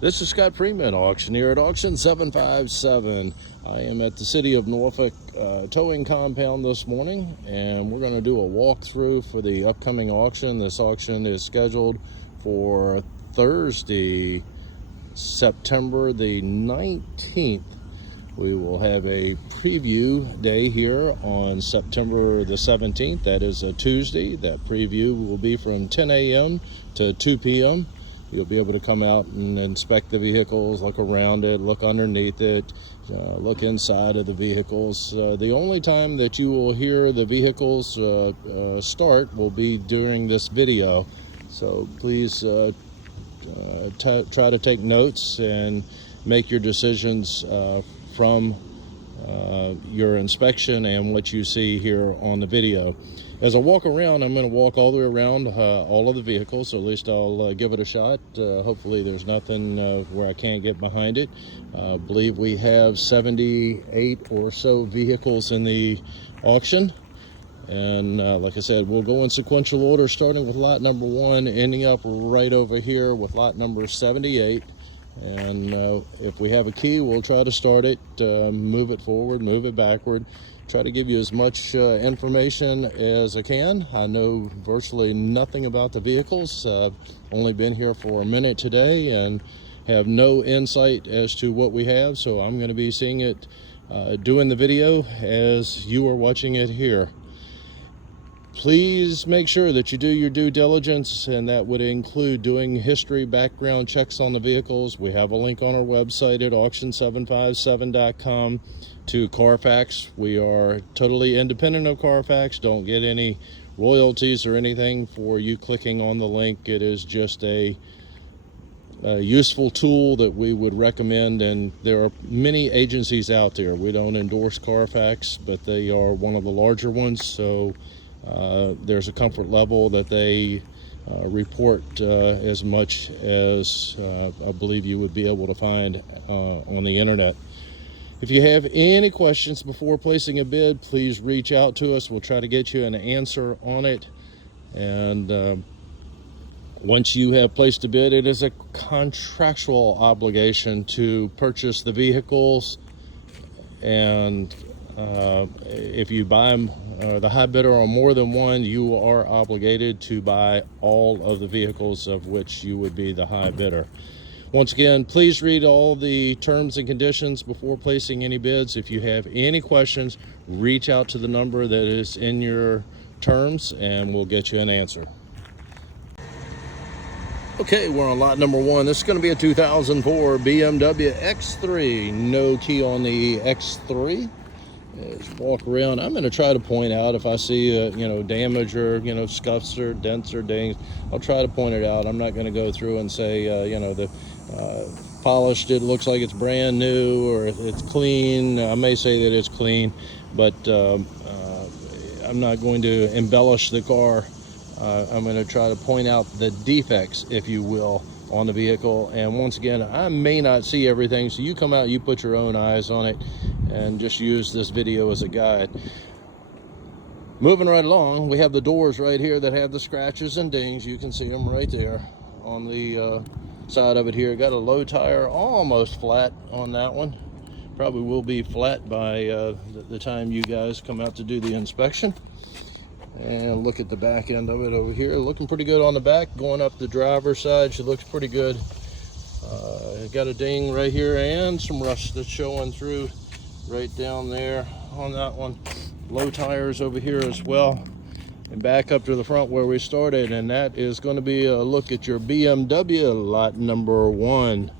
This is Scott Freeman, auctioneer at Auction 757. I am at the City of Norfolk towing compound this morning, and we're going to do a walkthrough for the upcoming auction. This auction is scheduled for Thursday, September the 19th. We will have a preview day here on September the 17th. That is a Tuesday. That preview will be from 10 a.m. to 2 p.m. You'll be able to come out and inspect the vehicles, look around it, look underneath it, look inside of the vehicles. The only time that you will hear the vehicles start will be during this video. So please try to take notes and make your decisions from your inspection and what you see here on the video. As I walk around, I'm going to walk all the way around all of the vehicles, so at least I'll give it a shot. Hopefully there's nothing where I can't get behind it. I believe we have 78 or so vehicles in the auction. And like I said, we'll go in sequential order, starting with lot number 1, ending up right over here with lot number 78. And if we have a key, we'll try to start it, move it forward, move it backward. Try to give you as much information as I can. I know virtually nothing about the vehicles. I've only been here for a minute today and have no insight as to what we have, so I'm going to be seeing it doing the video as you are watching it here. Please make sure that you do your due diligence, and that would include doing history, background checks on the vehicles. We have a link on our website at auction757.com to Carfax. We are totally independent of Carfax. Don't get any royalties or anything for you clicking on the link. It is just a useful tool that we would recommend, and there are many agencies out there. We don't endorse Carfax, but they are one of the larger ones, so there's a comfort level that they report as much as I believe you would be able to find on the internet. If you have any questions before placing a bid, please reach out to us. We'll try to get you an answer on it. And once you have placed a bid, it is a contractual obligation to purchase the vehicles. And if you buy them, the high bidder on more than one, you are obligated to buy all of the vehicles of which you would be the high bidder. Once again, please read all the terms and conditions before placing any bids. If you have any questions, reach out to the number that is in your terms and we'll get you an answer. Okay, we're on lot number 1. This is going to be a 2004 BMW X3. No key on the X3. Let's walk around. I'm going to try to point out if I see damage or scuffs or dents or dings. I'll try to point it out. I'm not going to go through and say the polished, it looks like it's brand new, or it's clean. I may say that it's clean, but I'm not going to embellish the car. I'm going to try to point out the defects, if you will, on the vehicle. And once again, I may not see everything, so you come out, you put your own eyes on it, and just use this video as a guide. Moving right along, we have the doors right here that have the scratches and dings. You can see them right there on the side of it here. Got a low tire, almost flat on that one. Probably will be flat by the time you guys come out to do the inspection. And look at the back end of it over here. Looking pretty good on the back. Going up the driver's side, she looks pretty good. Got a ding right here and some rust that's showing through right down there on that one. Low tires over here as well. And back up to the front where we started, and that is going to be a look at your BMW lot number 1.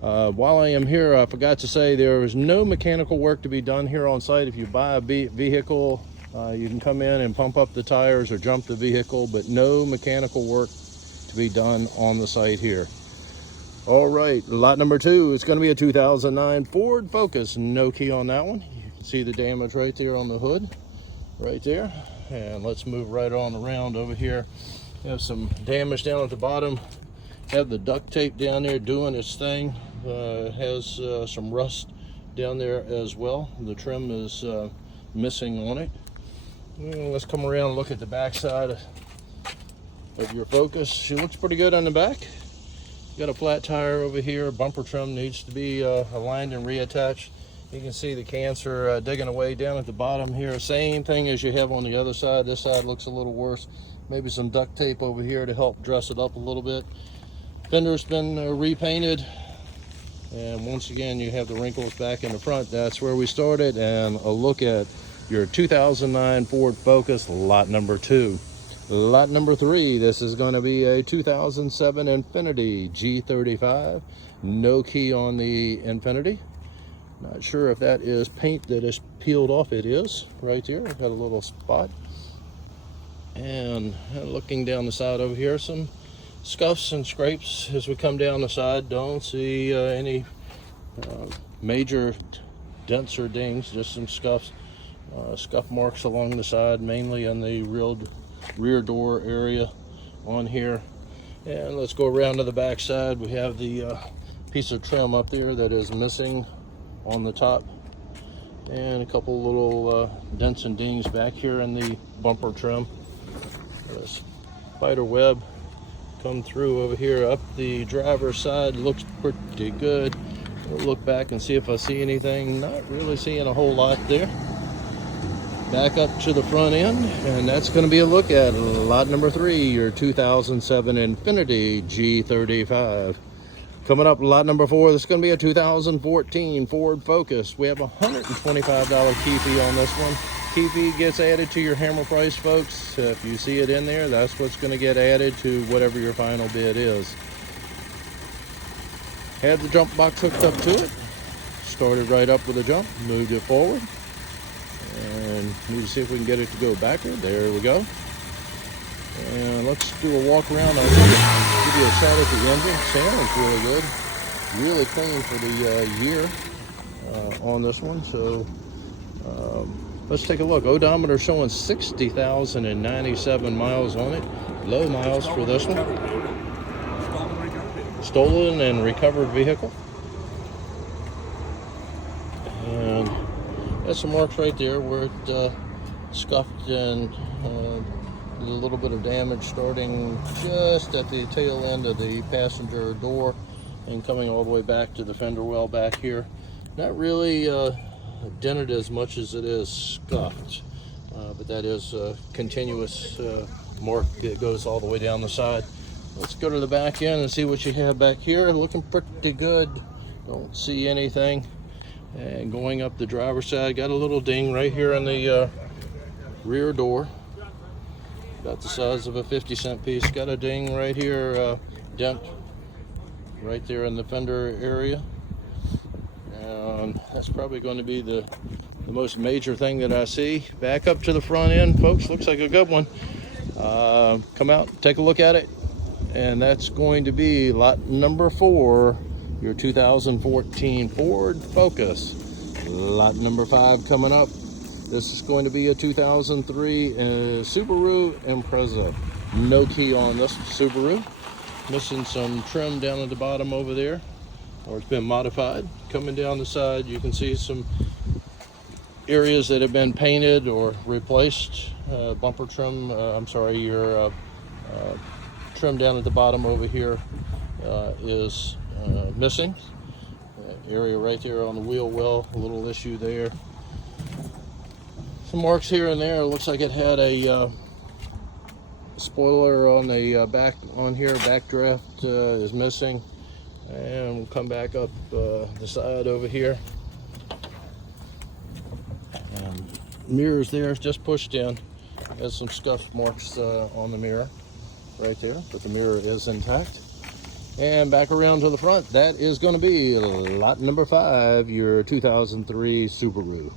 While I am here, I forgot to say there is no mechanical work to be done here on site. If you buy a vehicle, you can come in and pump up the tires or jump the vehicle, but no mechanical work to be done on the site here. All right, lot number 2 is going to be a 2009 Ford Focus. No key on that one. You can see the damage right there on the hood, right there. And let's move right on around over here. Have some damage down at the bottom. Have the duct tape down there doing its thing. Has some rust down there as well. The trim is missing on it. Well, let's come around and look at the back side of your Focus. She looks pretty good on the back. Got a flat tire over here. Bumper trim needs to be aligned and reattached. You can see the cans are digging away down at the bottom here. Same thing as you have on the other side. This side looks a little worse. Maybe some duct tape over here to help dress it up a little bit. Fender's been repainted. And once again, you have the wrinkles back in the front. That's where we started. And a look at your 2009 Ford Focus, lot number 2. Lot number 3, this is going to be a 2007 Infiniti G35. No key on the Infiniti. Not sure if that is paint that is peeled off. It is right here. Got a little spot. And looking down the side over here, some scuffs and scrapes as we come down the side. Don't see any major dents or dings, just some scuffs, scuff marks along the side, mainly in the rear door area on here. And let's go around to the back side. We have the piece of trim up there that is missing on the top, and a couple little dents and dings back here in the bumper trim. Spider web come through over here up the driver's side. Looks pretty good. We'll look back and see if I see anything. Not really seeing a whole lot there. Back up to the front end, and that's going to be a look at lot number 3, your 2007 Infiniti G35. Coming up, lot number 4, this is going to be a 2014 Ford Focus. We have a $125 key fee on this one. Key fee gets added to your hammer price, folks. If you see it in there, that's what's going to get added to whatever your final bid is. Had the jump box hooked up to it. Started right up with a jump, moved it forward. And need to see if we can get it to go backward. There we go. And let's do a walk around. I'll give you a shot at the engine. Sounds really good. Really clean for the year on this one. So let's take a look. Odometer showing 60,097 miles on it. Low miles for this one. Stolen and recovered vehicle. And that's some marks right there where it scuffed and a little bit of damage starting just at the tail end of the passenger door and coming all the way back to the fender well back here. Not really dented as much as it is scuffed, but that is a continuous mark that goes all the way down the side. Let's go to the back end and see what you have back here. Looking pretty good. Don't see anything. And going up the driver's side, got a little ding right here in the rear door. About the size of a 50-cent piece. Got a ding right here, dent right there in the fender area. And that's probably going to be the most major thing that I see. Back up to the front end, folks. Looks like a good one. Come out, take a look at it. And that's going to be lot number 4, your 2014 Ford Focus. Lot number 5 coming up. This is going to be a 2003 Subaru Impreza. No key on this Subaru. Missing some trim down at the bottom over there, or it's been modified. Coming down the side, you can see some areas that have been painted or replaced. Bumper trim, your trim down at the bottom over here is missing. Area right there on the wheel well, a little issue there. Some marks here and there. It looks like it had a spoiler on the back on here. Backdraft is missing. And we'll come back up the side over here. And mirrors there, just pushed in. Has some scuff marks on the mirror right there, but the mirror is intact. And back around to the front, that is going to be lot number 5, your 2003 Subaru.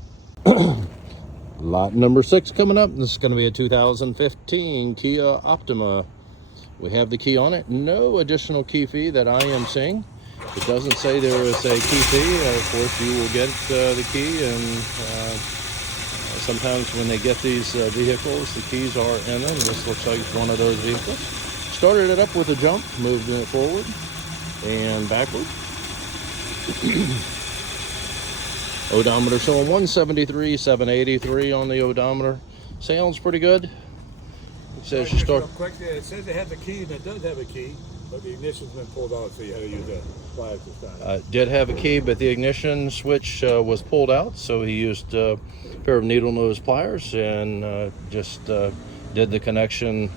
Lot number 6 coming up. This is going to be a 2015 Kia Optima. We have the key on it. No additional key fee that I am seeing. It doesn't say there is a key fee. Of course, you will get the key, and sometimes when they get these vehicles, the keys are in them. This looks like one of those vehicles. Started it up with a jump, moved it forward and backward. Odometer showing 173,783 on the odometer. Sounds pretty good. It says you start. Quick, it says they have the key, and it does have a key. But the ignition's been pulled out, so you had to use that pliers to start it. Did have a key, but the ignition switch was pulled out, so he used a pair of needle nose pliers and just did the connection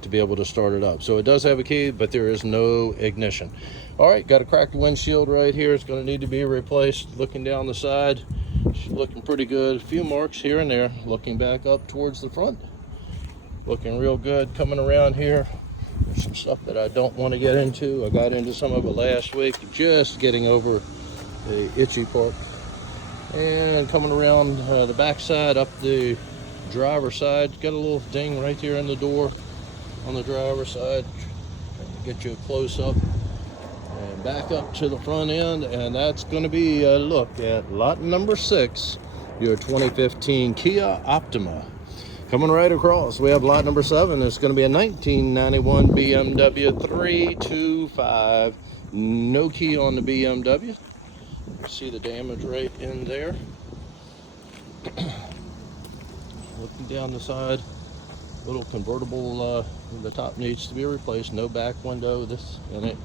to be able to start it up. So it does have a key, but there is no ignition. All right, got a cracked windshield right here. It's going to need to be replaced. Looking down the side, she's looking pretty good. A few marks here and there. Looking back up towards the front, looking real good. Coming around here, there's some stuff that I don't want to get into. I got into some of it last week, just getting over the itchy part. And coming around the back side, up the driver's side, got a little ding right there in the door on the driver's side. Trying to get you a close up. And back up to the front end, and that's going to be a look at lot number 6, your 2015 Kia Optima. Coming right across, we have lot number 7. It's going to be a 1991 BMW 325. No key on the BMW. You see the damage right in there. Looking down the side, little convertible, the top needs to be replaced. No back window. This and it.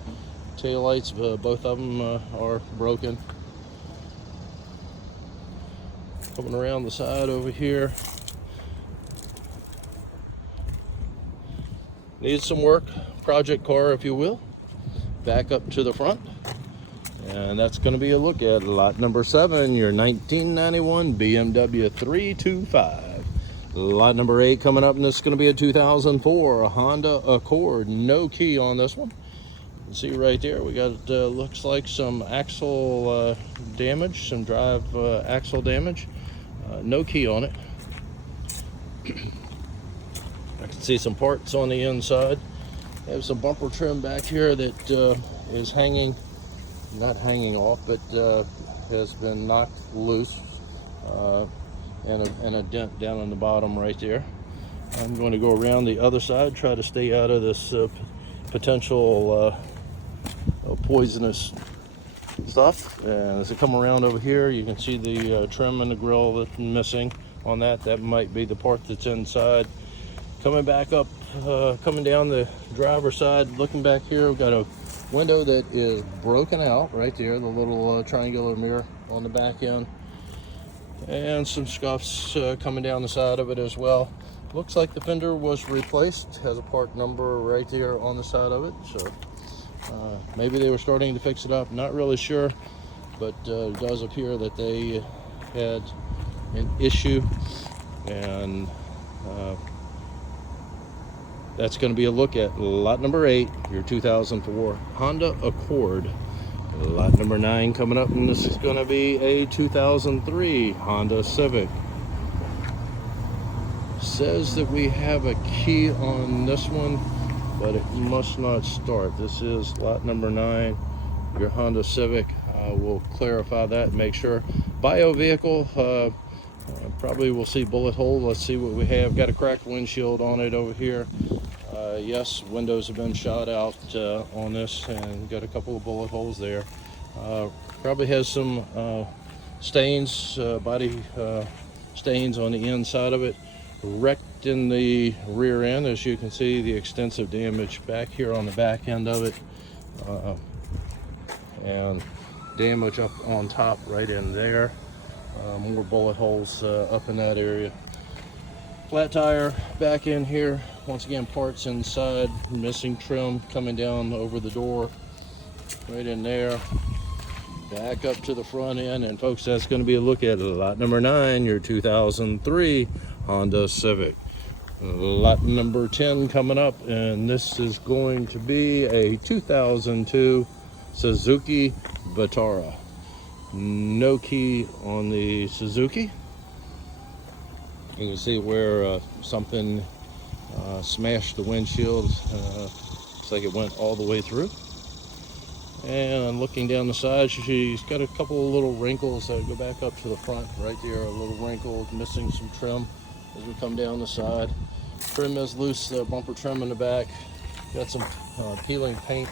Tail lights, both of them are broken. Coming around the side over here. Needs some work, project car if you will. Back up to the front. And that's going to be a look at lot number 7, your 1991 BMW 325. Lot number 8 coming up, and this is going to be a 2004 Honda Accord. No key on this one. You can see right there, we got looks like some axle damage, some drive axle damage. No key on it. I can see some parts on the inside. Have some bumper trim back here that is hanging, not hanging off, but has been knocked loose, and a dent down on the bottom right there. I'm going to go around the other side, try to stay out of this potential poisonous stuff. And as I come around over here, you can see the trim and the grill that's missing on that. That might be the part that's inside. Coming back up, coming down the driver's side, looking back here, we've got a window that is broken out right there, the little triangular mirror on the back end, and some scuffs coming down the side of it as well. Looks like the fender was replaced, has a part number right there on the side of it, so maybe they were starting to fix it up, not really sure, but it does appear that they had an issue, and that's going to be a look at lot number 8, your 2004 Honda Accord. Lot number 9 coming up, and this is going to be a 2003 Honda Civic. Says that we have a key on this one, but it must not start. This is lot number 9, your Honda Civic. We'll clarify that and make sure. Bio vehicle, probably we'll see bullet hole. Let's see what we have. Got a cracked windshield on it over here. Yes, windows have been shot out on this, and got a couple of bullet holes there. Probably has some stains, body stains on the inside of it. Wrecked in the rear end, as you can see, the extensive damage back here on the back end of it, and damage up on top right in there. More bullet holes up in that area. Flat tire back in here. Once again, parts inside, missing trim coming down over the door right in there. Back up to the front end, and folks, that's going to be a look at lot number 9, your 2003 Honda Civic. Lot number 10 coming up, and this is going to be a 2002 Suzuki Vitara. No key on the Suzuki. You can see where something smashed the windshield. Looks like it went all the way through. And looking down the side, she's got a couple of little wrinkles that go back up to the front right there. A little wrinkle, missing some trim as we come down the side. Trim is loose, bumper trim in the back. Got some peeling paint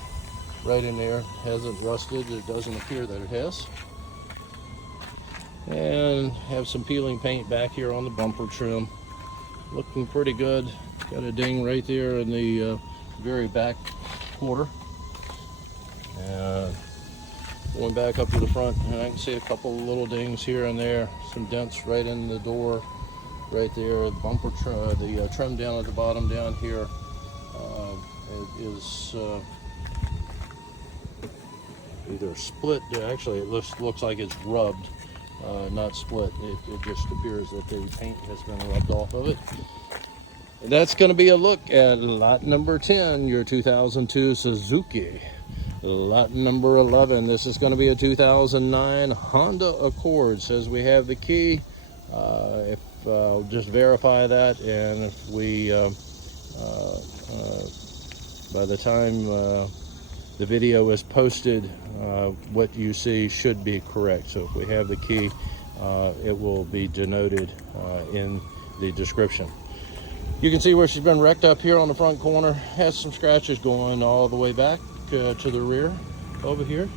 right in there. Hasn't rusted. It doesn't appear that it has. And have some peeling paint back here on the bumper trim. Looking pretty good. Got a ding right there in the very back quarter. And going back up to the front, and I can see a couple of little dings here and there, some dents right in the door, right there. The bumper, the trim down at the bottom down here it is either split. Actually, it looks like it's rubbed, not split. It just appears that the paint has been rubbed off of it. And that's going to be a look at lot number 10, your 2002 Suzuki. Lot number 11, this is going to be a 2009 Honda Accord. Says we have the key. If just verify that, and if we by the time the video is posted, what you see should be correct. So if we have the key, it will be denoted in the description. You can see where she's been wrecked up here on the front corner. Has some scratches going all the way back to the rear over here.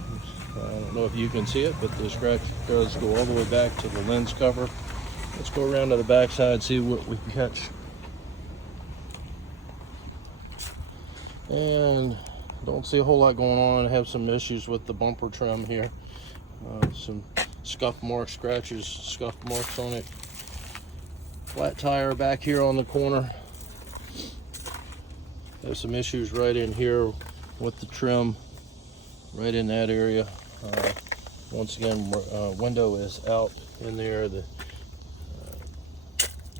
I don't know if you can see it, but the scratch does go all the way back to the lens cover. Let's go around to the back side, see what we can catch. And don't see a whole lot going on. I have some issues with the bumper trim here. Some scuff marks, scratches, scuff marks on it. Flat tire back here on the corner. There's some issues right in here with the trim, right in that area. Once again, window is out in there. You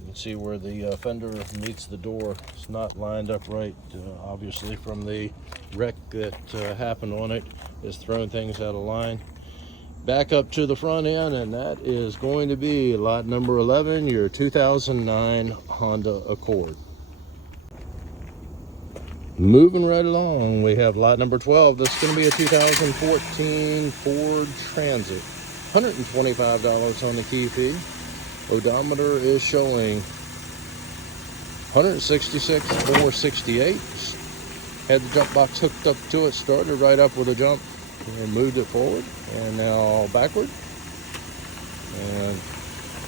can see where the fender meets the door. It's not lined up right, obviously from the wreck that happened on it. It's thrown things out of line. Back up to the front end, and that is going to be lot number 11, your 2009 Honda Accord. Moving right along, we have lot number 12. This is going to be a 2014 Ford Transit. $125 on the key fee. Odometer is showing 166,468. Had the jump box hooked up to it, started right up with a jump, and moved it forward, and now backward. And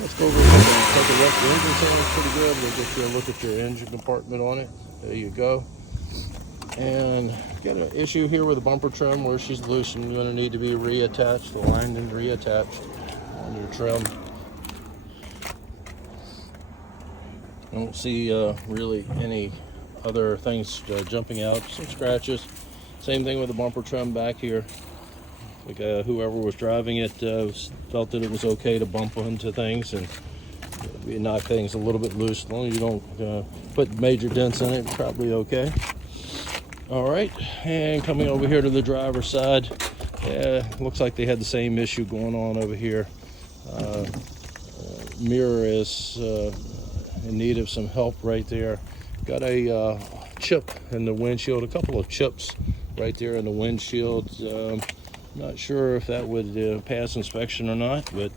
let's go over here and take a look. The engine sounds pretty good. We'll get you a look at your engine compartment on it. There you go. And got an issue here with the bumper trim where she's loose, and you're going to need to be reattached, aligned and reattached on your trim. I don't see really any other things jumping out. Some scratches. Same thing with the bumper trim back here. Like whoever was driving it felt that it was okay to bump into things, and we knock things a little bit loose. As long as you don't put major dents in it, it's probably okay. All right, and coming over here to the driver's side, looks like they had the same issue going on over here. Mirror is in need of some help right there. Got a chip in the windshield, a couple of chips right there in the windshield. Not sure if that would pass inspection or not, but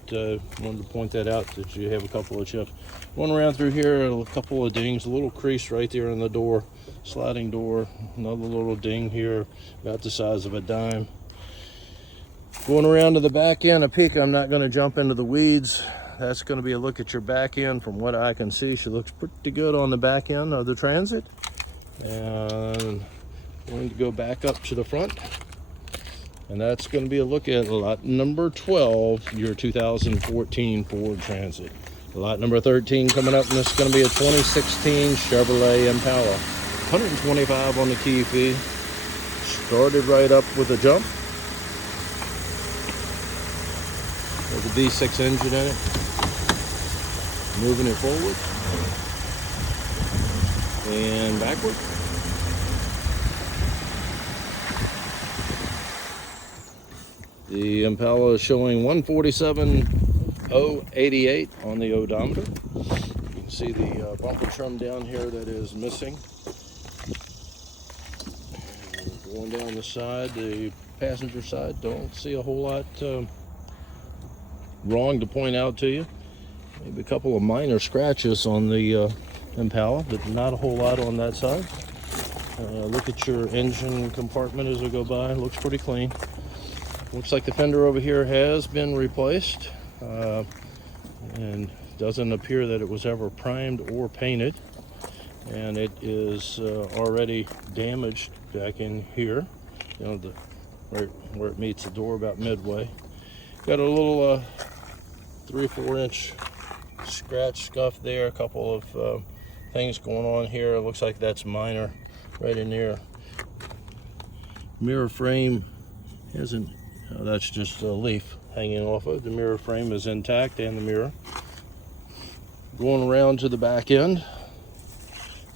wanted to point that out, that you have a couple of chips. Going around through here, a couple of dings, a little crease right there in the door, sliding door, another little ding here, about the size of a dime. Going around to the back end, a peek. I'm not going to jump into the weeds. That's going to be a look at your back end. From what I can see, she looks pretty good on the back end of the Transit. And going to go back up to the front, and that's going to be a look at lot number 12, your 2014 Ford Transit. Lot number 13 coming up, and this is going to be a 2016 Chevrolet Impala. $125 on the key fee. Started right up with a jump. There's a V6 engine in it. Moving it forward and backward. The Impala is showing 147,088 on the odometer. You can see the bumper trim down here that is missing. And going down the side, the passenger side, don't see a whole lot wrong to point out to you. Maybe a couple of minor scratches on the Impala, but not a whole lot on that side. Look at your engine compartment as we go by. Looks pretty clean. Looks like the fender over here has been replaced, and doesn't appear that it was ever primed or painted, and it is already damaged back in here, you know, where it meets the door about midway. Got a little 3-4 inch scratch scuff there, a couple of things going on here. It looks like that's minor right in there. Mirror frame hasn't, that's just a leaf hanging off of. The mirror frame is intact, and the mirror. Going around to the back end,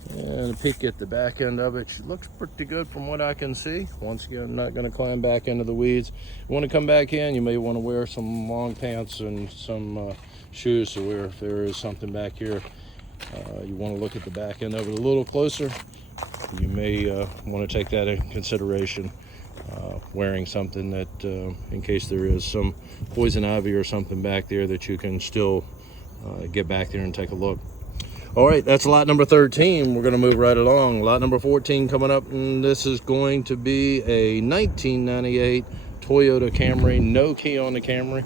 and a peek at the back end of it. She looks pretty good from what I can see. Once again, I'm not going to climb back into the weeds. You want to come back in, you may want to wear some long pants and some shoes to wear if there is something back here. You want to look at the back end of it a little closer. You may want to take that in consideration, wearing something that in case there is some poison ivy or something back there, that you can still get back there and take a look. All right, that's lot number 13. We're going to move right along. Lot number 14 coming up, and this is going to be a 1998 Toyota Camry. No key on the Camry.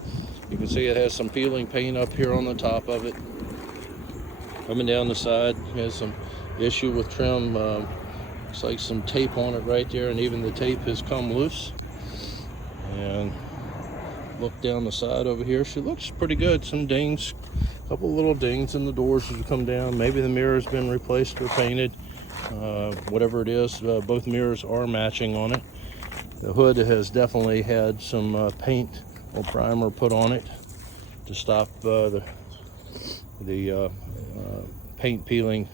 You can see it has some peeling paint up here on the top of it. Coming down the side, has some issue with trim. Looks like some tape on it right there, and even the tape has come loose. And look down the side over here. She looks pretty good. Some dings, a couple little dings in the doors as you come down. Maybe the mirror's been replaced or painted. Whatever it is, both mirrors are matching on it. The hood has definitely had some paint or primer put on it to stop the paint peeling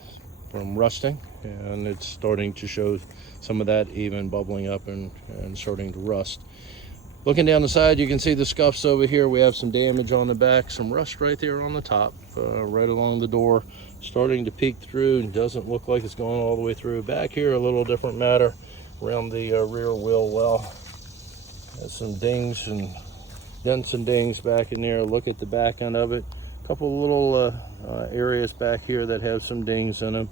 from rusting, and it's starting to show some of that even bubbling up and starting to rust. Looking down the side, you can see the scuffs over here. We have some damage on the back, some rust right there on the top, right along the door, starting to peek through, and doesn't look like it's going all the way through. Back here, a little different matter around the rear wheel well. Has some dings and dents and dings back in there. Look at the back end of it. A couple little areas back here that have some dings in them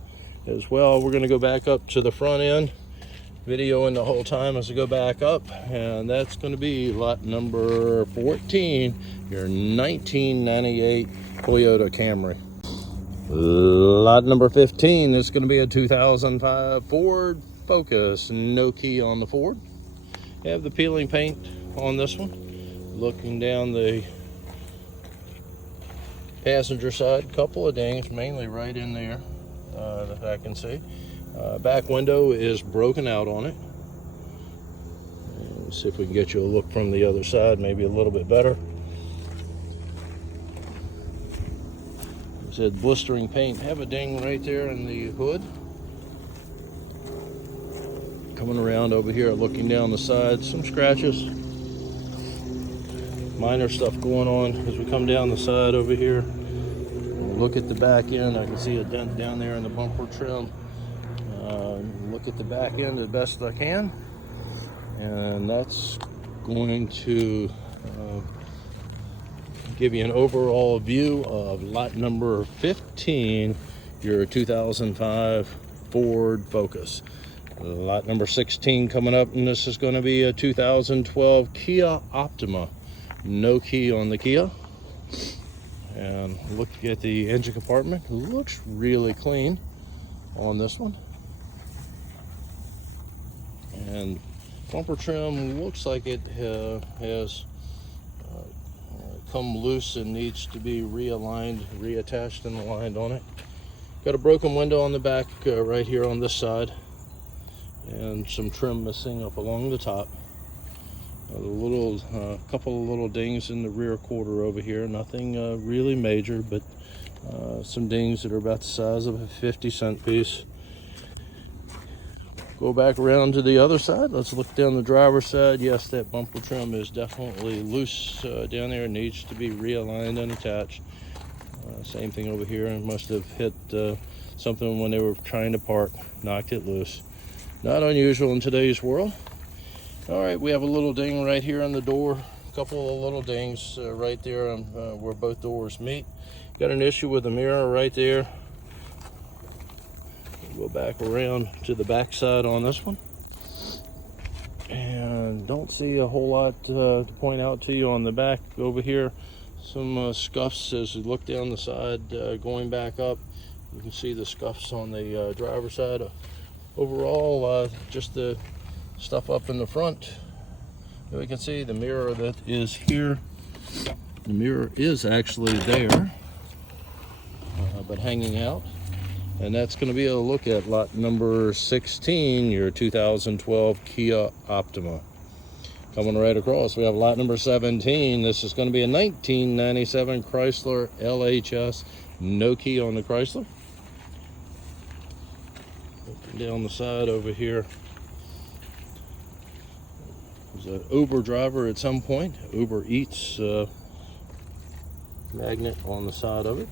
as well. We're going to go back up to the front end, videoing the whole time as I go back up, and that's going to be lot number 14, your 1998 Toyota Camry. Lot number 15 is going to be a 2005 Ford Focus. No key on the Ford. You have the peeling paint on this one. Looking down the passenger side, couple of dings, mainly right in there that I can see. Back window is broken out on it. Let's see if we can get you a look from the other side, maybe a little bit better. It said blistering paint. Have a ding right there in the hood. Coming around over here, looking down the side, some scratches. Minor stuff going on as we come down the side over here. Look at the back end. I can see a dent down there in the bumper trim. Look at the back end as best I can, and that's going to give you an overall view of lot number 15, your 2005 Ford Focus. Lot number 16 coming up, and this is going to be a 2012 Kia Optima. No key on the Kia. And look at the engine compartment. It looks really clean on this one. And bumper trim looks like it has come loose and needs to be realigned, reattached and aligned on it. Got a broken window on the back right here on this side, and some trim missing up along the top. A little couple of little dings in the rear quarter over here. Nothing really major, but some dings that are about the size of a 50-cent piece. Go back around to the other side. Let's look down the driver's side. Yes, that bumper trim is definitely loose down there. It needs to be realigned and attached. Same thing over here. It must have hit something when they were trying to park, knocked it loose. Not unusual in today's world. All right, we have a little ding right here on the door. A couple of little dings right there where both doors meet. Got an issue with the mirror right there. Go back around to the back side on this one, and don't see a whole lot to point out to you on the back over here. Some scuffs as you look down the side going back up. You can see the scuffs on the driver's side. overall, just the stuff up in the front. We can see the mirror that is here. The mirror is actually there, but hanging out. And that's going to be a look at lot number 16, your 2012 Kia Optima. Coming right across, we have lot number 17. This is going to be a 1997 Chrysler LHS. No key on the Chrysler. Looking down the side over here. There's an Uber driver at some point. Uber Eats magnet on the side of it.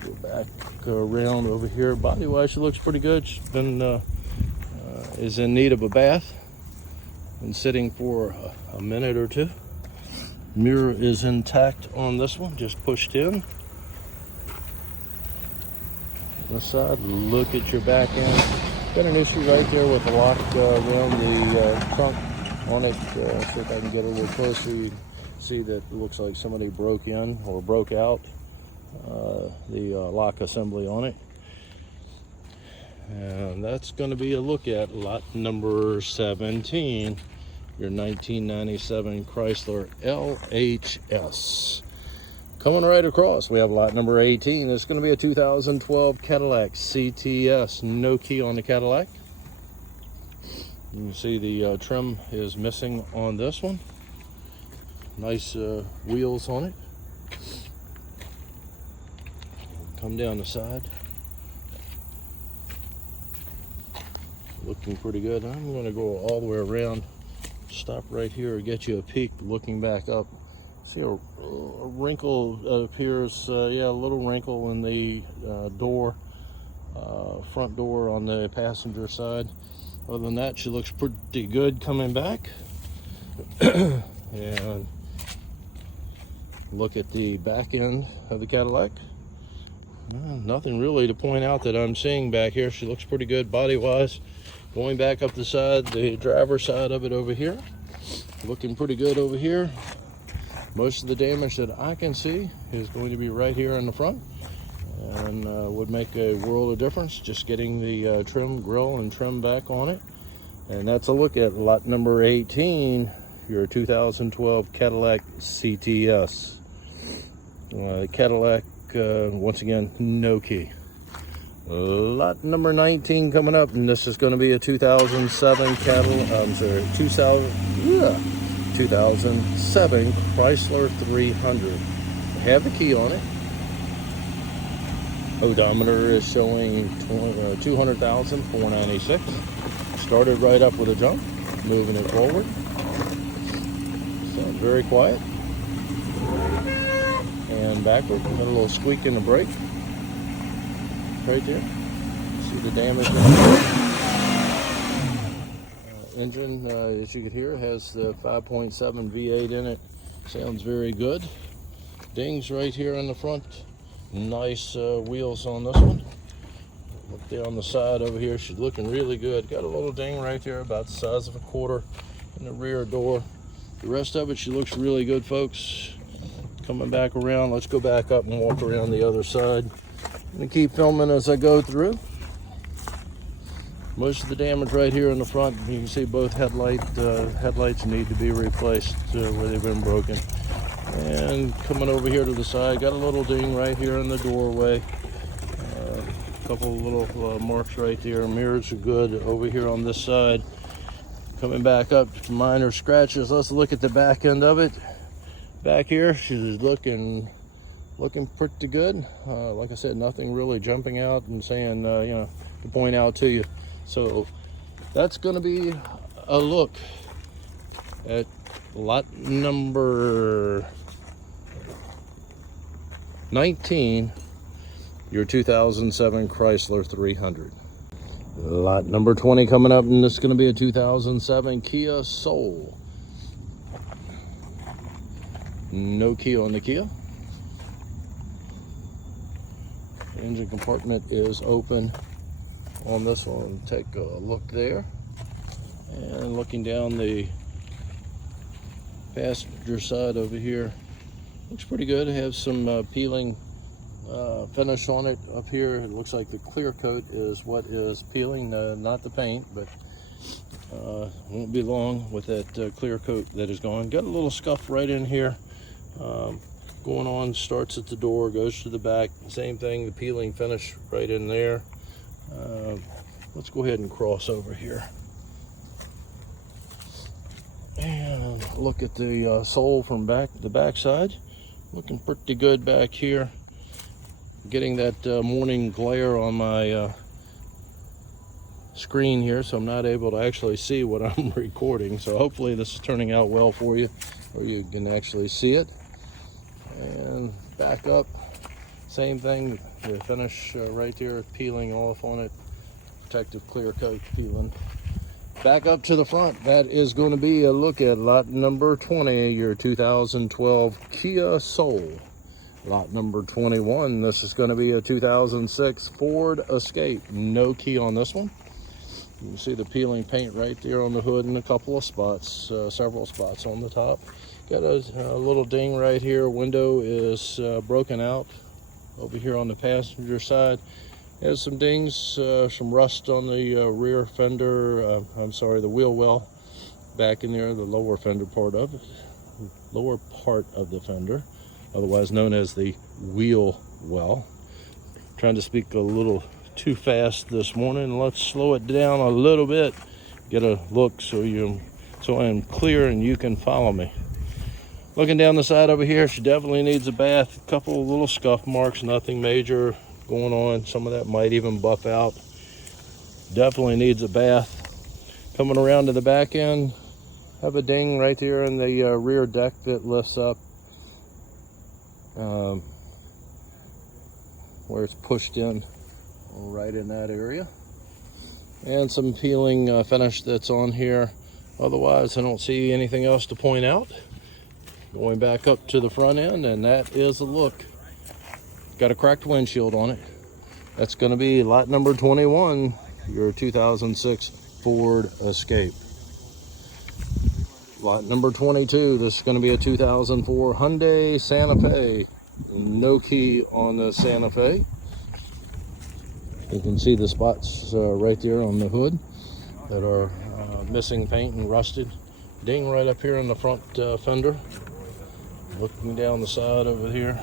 Go back around over here. Body wise, she looks pretty good. She's been is in need of a bath. Been sitting for a minute or two. Mirror is intact on this one, just pushed in. This side, look at your back end. Got an issue right there with the lock around the trunk on it. See if I can get a little closer. You can see that it looks like somebody broke in or broke out the lock assembly on it. And that's going to be a look at lot number 17, your 1997 Chrysler LHS. Coming right across, we have lot number 18. It's going to be a 2012 Cadillac CTS. No key on the Cadillac. You can see the trim is missing on this one. Nice wheels on it. Come down the side. Looking pretty good. I'm going to go all the way around. Stop right here, get you a peek looking back up. See a wrinkle appears, yeah, a little wrinkle in the door, front door on the passenger side. Other than that, she looks pretty good coming back. And look at the back end of the Cadillac. Nothing really to point out that I'm seeing back here. She looks pretty good body wise. Going back up the side, the driver's side of it over here, looking pretty good over here. Most of the damage that I can see is going to be right here in the front, and would make a world of difference just getting the trim, grill and trim back on it. And that's a look at lot number 18, your 2012 Cadillac CTS. Cadillac, once again, no key. Lot number 19 coming up, and this is going to be a 2007 2007 Chrysler 300. Have the key on it. Odometer is showing 200,496. Started right up with a jump, moving it forward. Sounds very quiet. And backward, got a little squeak in the brake. Right there. See the damage in the engine, as you can hear, has the 5.7 V8 in it. Sounds very good. Dings right here in the front. Nice wheels on this one. Look down the side over here. She's looking really good. Got a little ding right there about the size of a quarter in the rear door. The rest of it, she looks really good, folks. Coming back around, let's go back up and walk around the other side. I'm going to keep filming as I go through. Most of the damage right here in the front. You can see both headlights need to be replaced where they've been broken. And coming over here to the side, got a little ding right here in the doorway. A couple little marks right there. Mirrors are good over here on this side. Coming back up, minor scratches. Let's look at the back end of it. Back here, she's looking pretty good. Like I said, nothing really jumping out and saying, you know, to point out to you. So that's going to be a look at lot number 19, your 2007 Chrysler 300. Lot number 20 coming up, and this is going to be a 2007 Kia Soul. No key on the Kia. Engine compartment is open on this one. Take a look there. And looking down the passenger side over here, looks pretty good. Have some peeling finish on it up here. It looks like the clear coat is what is peeling, not the paint, but won't be long with that clear coat that is gone. Got a little scuff right in here going on. Starts at the door, goes to the back, same thing, the peeling finish right in there. Let's go ahead and cross over here and look at the sole from the back side. Looking pretty good back here. Getting that morning glare on my screen here, so I'm not able to actually see what I'm recording. So hopefully this is turning out well for you, or you can actually see it. And back up, same thing, the finish right there, peeling off on it, protective clear coat peeling. Back up to the front, that is going to be a look at lot number 20, your 2012 Kia Soul. Lot number 21, this is going to be a 2006 Ford Escape. No key on this one. You can see the peeling paint right there on the hood in a couple of spots, several spots on the top. Got a little ding right here. Window is broken out over here on the passenger side. Has some dings, some rust on the rear fender. I'm sorry, the wheel well back in there, the lower fender part of it, lower part of the fender, otherwise known as the wheel well. Trying to speak a little too fast this morning. Let's slow it down a little bit. Get a look so I'm clear and you can follow me. Looking down the side over here, she definitely needs a bath. A couple of little scuff marks, nothing major going on. Some of that might even buff out. Definitely needs a bath. Coming around to the back end, have a ding right there in the rear deck that lifts up where it's pushed in, right in that area. And some peeling finish that's on here. Otherwise, I don't see anything else to point out. Going back up to the front end, and that is a look. Got a cracked windshield on it. That's going to be lot number 21, your 2006 Ford Escape. Lot number 22, this is going to be a 2004 Hyundai Santa Fe. No key on the Santa Fe. You can see the spots right there on the hood that are missing paint and rusted. Ding right up here in the front fender. Looking down the side over here,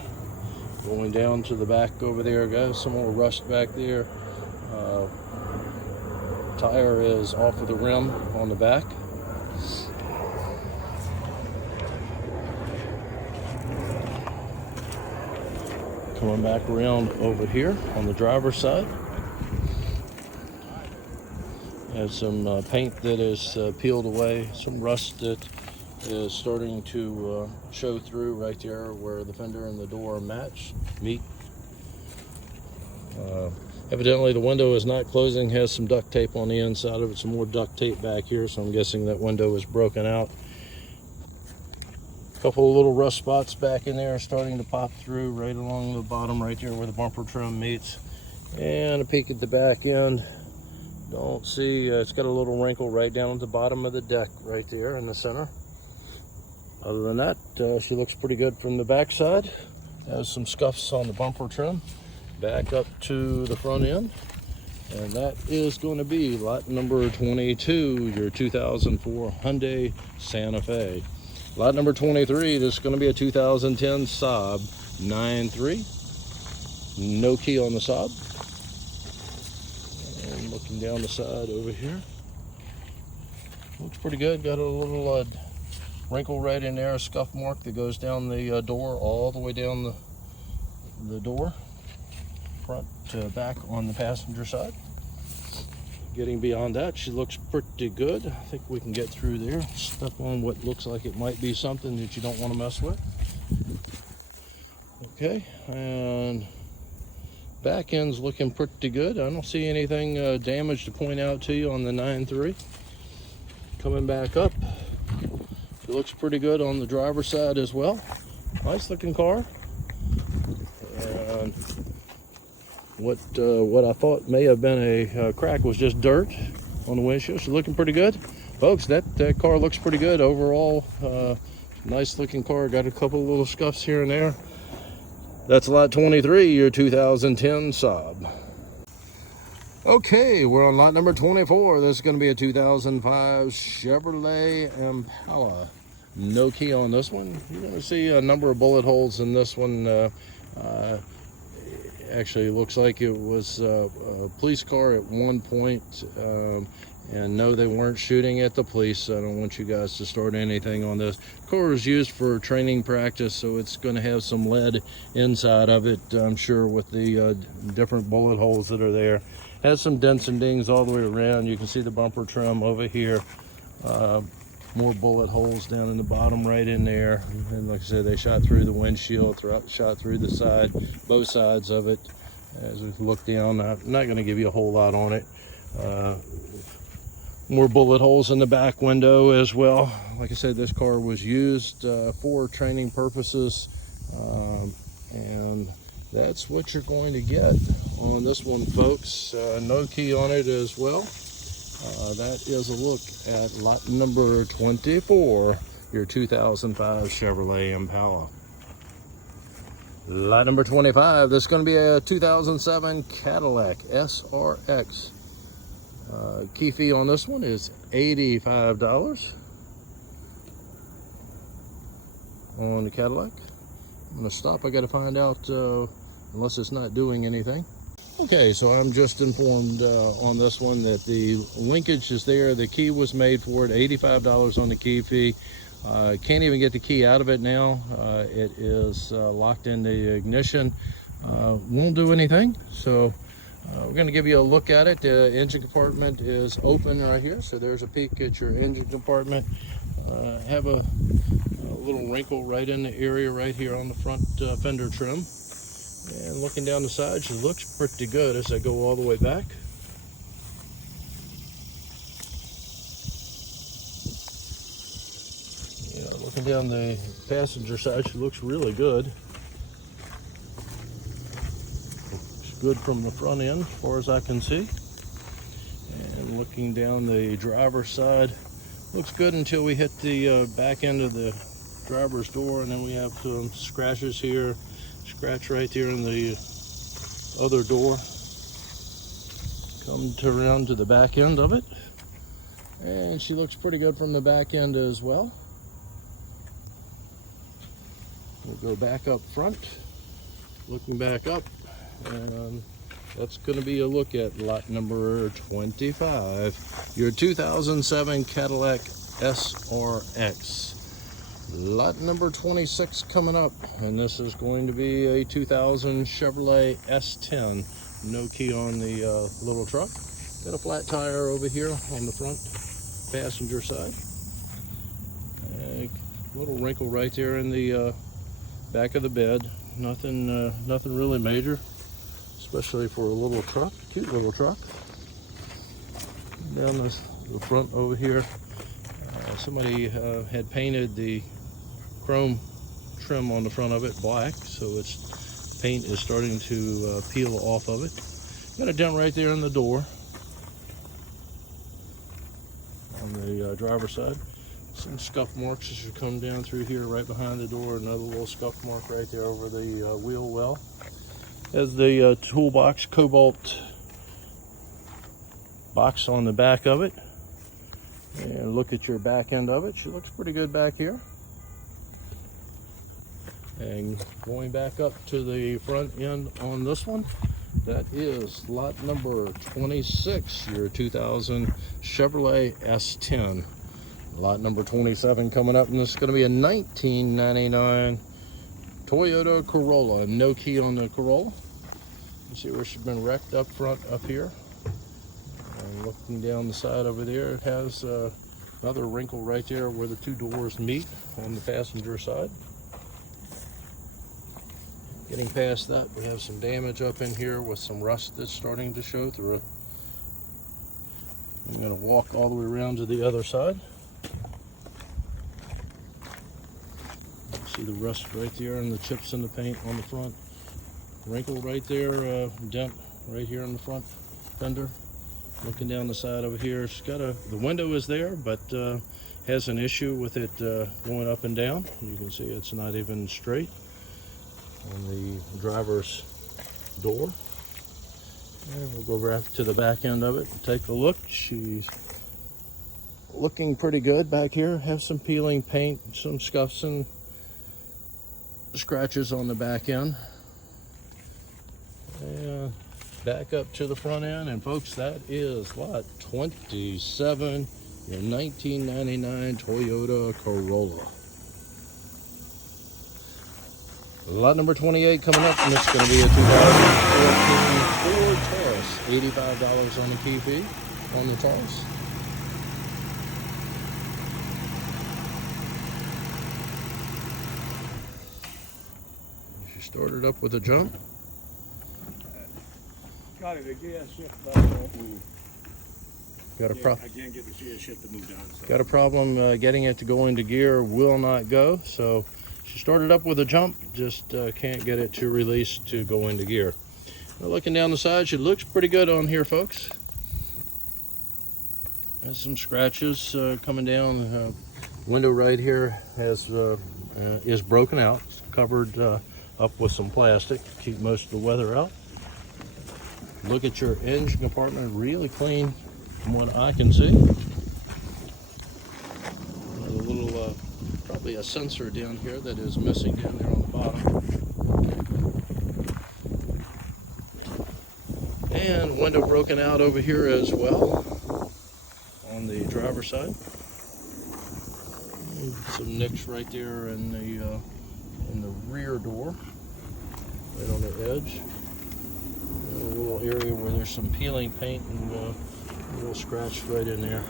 going down to the back over there, guys. Some more rust back there. Tire is off of the rim on the back. Coming back around over here on the driver's side. Has some paint that is peeled away, some rust that is starting to show through right there where the fender and the door meet. Evidently the window is not closing, has some duct tape on the inside of it, some more duct tape back here, so I'm guessing that window is broken out. A couple of little rust spots back in there starting to pop through right along the bottom right there where the bumper trim meets. And a peek at the back end. Don't see, it's got a little wrinkle right down at the bottom of the deck right there in the center. Other than that, she looks pretty good from the back side. Has some scuffs on the bumper trim. Back up to the front end. And that is going to be lot number 22, your 2004 Hyundai Santa Fe. Lot number 23, this is going to be a 2010 Saab 9.3. No key on the Saab. And looking down the side over here. Looks pretty good. Got a little wrinkle right in there, a scuff mark that goes down the door, all the way down the door, front to back on the passenger side. Getting beyond that, she looks pretty good. I think we can get through there. Step on what looks like it might be something that you don't want to mess with. Okay, and back end's looking pretty good. I don't see anything damaged to point out to you on the 9.3. Coming back up, it looks pretty good on the driver's side as well. Nice looking car. And what I thought may have been a crack was just dirt on the windshield. She's looking pretty good. Folks, that car looks pretty good overall. Nice looking car. Got a couple little scuffs here and there. That's lot 23, your 2010 Saab. Okay, we're on lot number 24. This is going to be a 2005 Chevrolet Impala. No key on this one. You're going to see a number of bullet holes in this one. Actually, it looks like it was a police car at one point. And no, they weren't shooting at the police. I don't want you guys to start anything on this. Car is used for training practice, so it's going to have some lead inside of it, I'm sure, with the different bullet holes that are there. Has some dents and dings all the way around. You can see the bumper trim over here. More bullet holes down in the bottom right in there. And like I said, they shot through the windshield, shot through the side, both sides of it. As we look down, I'm not going to give you a whole lot on it. More bullet holes in the back window as well. Like I said, this car was used for training purposes. And that's what you're going to get on this one, folks. No key on it as well. That is a look at lot number 24, your 2005 Chevrolet Impala. Lot number 25, this is going to be a 2007 Cadillac SRX. Key fee on this one is $85 on the Cadillac. I'm going to stop. I got to find out, unless it's not doing anything. Okay, so I'm just informed on this one that the linkage is there. The key was made for it, $85 on the key fee. Can't even get the key out of it now. It is locked in the ignition. Won't do anything. So we're going to give you a look at it. The engine compartment is open right here. So there's a peek at your engine compartment. Have a little wrinkle right in the area right here on the front fender trim. And looking down the side, she looks pretty good as I go all the way back. Yeah, looking down the passenger side, she looks really good. Looks good from the front end, as far as I can see. And looking down the driver's side, looks good until we hit the back end of the driver's door, and then we have some scratches here. Scratch right there in the other door. Come to around to the back end of it, and she looks pretty good from the back end as well. We'll go back up front, looking back up, and that's going to be a look at lot number 25, your 2007 Cadillac SRX. Lot number 26 coming up, and this is going to be a 2000 Chevrolet S10. No key on the little truck. Got a flat tire over here on the front passenger side. A little wrinkle right there in the back of the bed. Nothing really major, especially for a little truck. Cute little truck. Down the front over here, somebody had painted the chrome trim on the front of it black, so its paint is starting to peel off of it. Got a dent right there in the door on the driver's side. Some scuff marks as you come down through here right behind the door. Another little scuff mark right there over the wheel well. Has the toolbox cobalt box on the back of it. And look at your back end of it. She looks pretty good back here. And going back up to the front end on this one, that is lot number 26, your 2000 Chevrolet S10. Lot number 27 coming up, and this is going to be a 1999 Toyota Corolla. No key on the Corolla. You see where she's been wrecked up front up here. And looking down the side over there, it has another wrinkle right there where the two doors meet on the passenger side. Getting past that, we have some damage up in here with some rust that's starting to show through it. I'm going to walk all the way around to the other side. See the rust right there and the chips in the paint on the front. Wrinkle right there, dent right here in the front fender. Looking down the side over here, it's got the window is there, but has an issue with it going up and down. You can see it's not even straight. on the driver's door. And we'll go right to the back end of it and take a look. She's looking pretty good back here. Have some peeling paint, some scuffs and scratches on the back end. And back up to the front end, and folks, that is lot 27, your 1999 Toyota Corolla. Lot number 28 coming up, and it's going to be a 2014 Ford Taurus. $85 on the key fee on the Taurus. She started up with a jump. Got it, the gear shift lever won't move. Got a problem. I can't get the gear shift to move down. So. Got a problem getting it to go into gear. Will not go. So she started up with a jump, just can't get it to release to go into gear. Now, looking down the side, she looks pretty good on here, folks. There's some scratches coming down. Window right here is broken out. It's covered up with some plastic to keep most of the weather out. Look at your engine compartment, really clean from what I can see. There's a little, probably a sensor down here that is missing down there on the bottom. And window broken out over here as well on the driver's side. Some nicks right there in the rear door, right on the edge. A little area where there's some peeling paint and a little scratch right in there.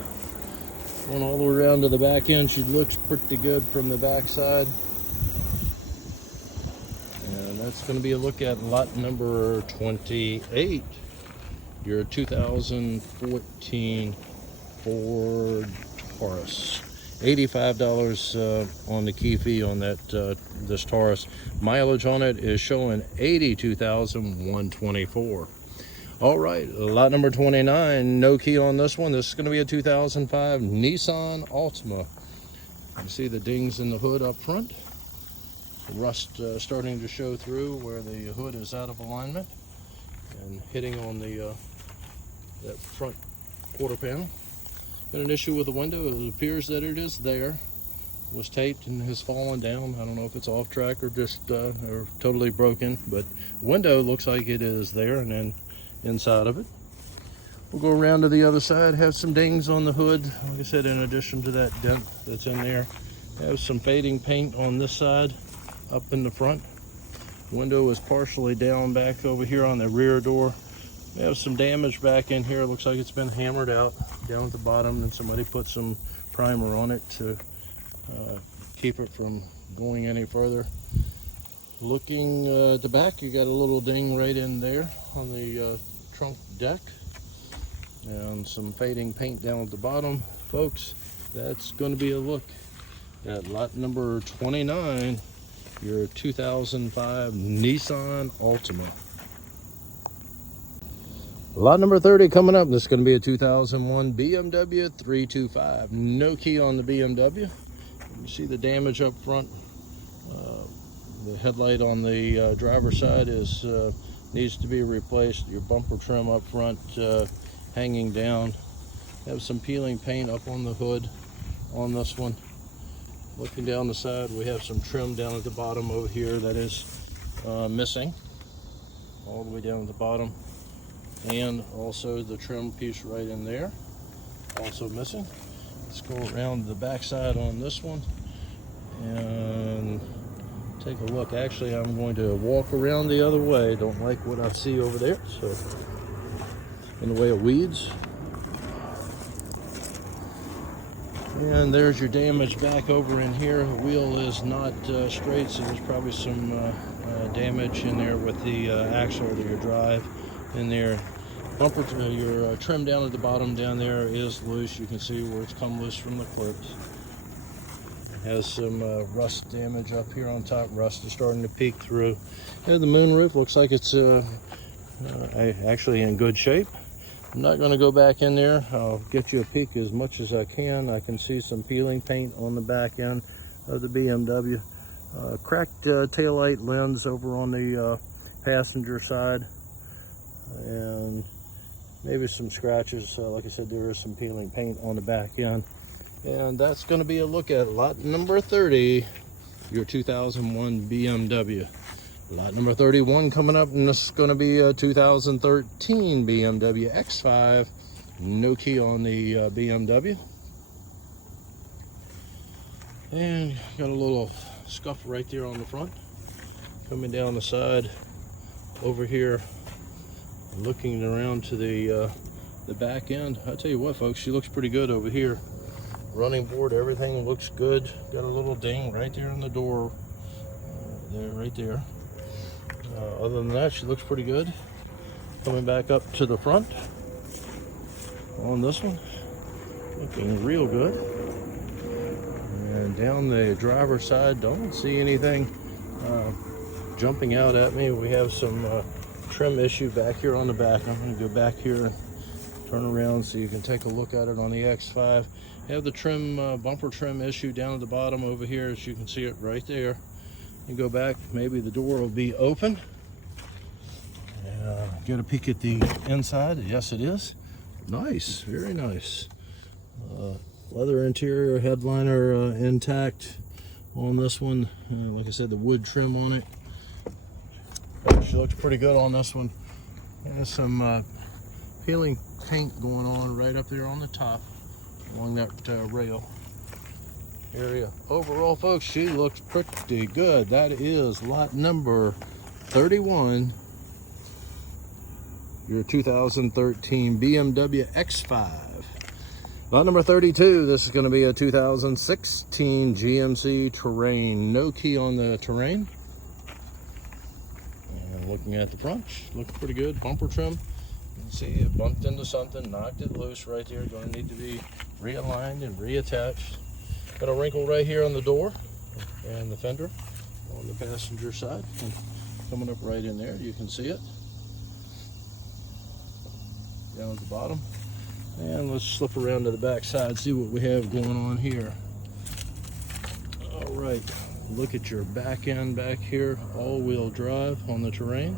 Going all the way around to the back end, she looks pretty good from the back side. And that's going to be a look at lot number 28, your 2014 Ford Taurus. $85 on the key fee on that this Taurus. Mileage on it is showing 82,124. All right, lot number 29, no key on this one. This is going to be a 2005 Nissan Altima. You see the dings in the hood up front. The rust starting to show through where the hood is out of alignment and hitting on the that front quarter panel. Got an issue with the window. It appears that it is there. It was taped and has fallen down. I don't know if it's off track or just or totally broken, but window looks like it is there, and then inside of it. We'll go around to the other side, have some dings on the hood. Like I said, in addition to that dent that's in there. Have some fading paint on this side, up in the front. Window is partially down back over here on the rear door. We have some damage back in here. Looks like it's been hammered out down at the bottom, and somebody put some primer on it to keep it from going any further. Looking at the back, you got a little ding right in there on the trunk deck, and some fading paint down at the bottom. Folks, that's going to be a look at lot number 29, your 2005 Nissan Altima. Lot number 30 coming up. This is going to be a 2001 BMW 325. No key on the BMW. You see the damage up front. The headlight on the driver's side is needs to be replaced. Your bumper trim up front hanging down. Have some peeling paint up on the hood on this one. Looking down the side, we have some trim down at the bottom over here that is missing all the way down at the bottom. And also the trim piece right in there, also missing. Let's go around the back side on this one and take a look. Actually, I'm going to walk around the other way. Don't like what I see over there, so in the way of weeds. And there's your damage back over in here. The wheel is not straight, so there's probably some damage in there with the axle or your drive in there. Bumper, your trim down at the bottom down there is loose. You can see where it's come loose from the clips. It has some rust damage up here on top. Rust is starting to peek through. Yeah, the moonroof looks like it's actually in good shape. I'm not going to go back in there. I'll get you a peek as much as I can. I can see some peeling paint on the back end of the BMW. Cracked taillight lens over on the passenger side, and maybe some scratches. Like I said, there is some peeling paint on the back end. And that's going to be a look at lot number 30, your 2001 BMW. Lot number 31 coming up, and this is going to be a 2013 BMW X5. No key on the BMW. And got a little scuff right there on the front. Coming down the side over here, looking around to the back end. I tell you what, folks, she looks pretty good over here. Running board, everything looks good. Got a little ding right there in the door, right there. Other than that, she looks pretty good. Coming back up to the front on this one, looking real good. And down the driver's side, don't see anything jumping out at me. We have some trim issue back here on the back. I'm going to go back here and turn around so you can take a look at it on the X5. Have the trim bumper trim issue down at the bottom over here, as you can see it right there. You go back, maybe the door will be open. Get a peek at the inside. Yes, it is. Nice, very nice. Leather interior, headliner intact on this one. Like I said, the wood trim on it. She looks pretty good on this one. Has some peeling paint going on right up there on the top along that rail area. Overall, folks, she looks pretty good. That is lot number 31, your 2013 BMW X5. Lot number 32, this is going to be a 2016 GMC Terrain. No key on the Terrain. And looking at the front, looks pretty good. Bumper trim. You can see it bumped into something, knocked it loose right there. Going to need to be realigned and reattached. Got a wrinkle right here on the door and the fender on the passenger side. And coming up right in there, you can see it. Down at the bottom. And let's slip around to the back side, see what we have going on here. All right, look at your back end back here, all-wheel drive on the Terrain.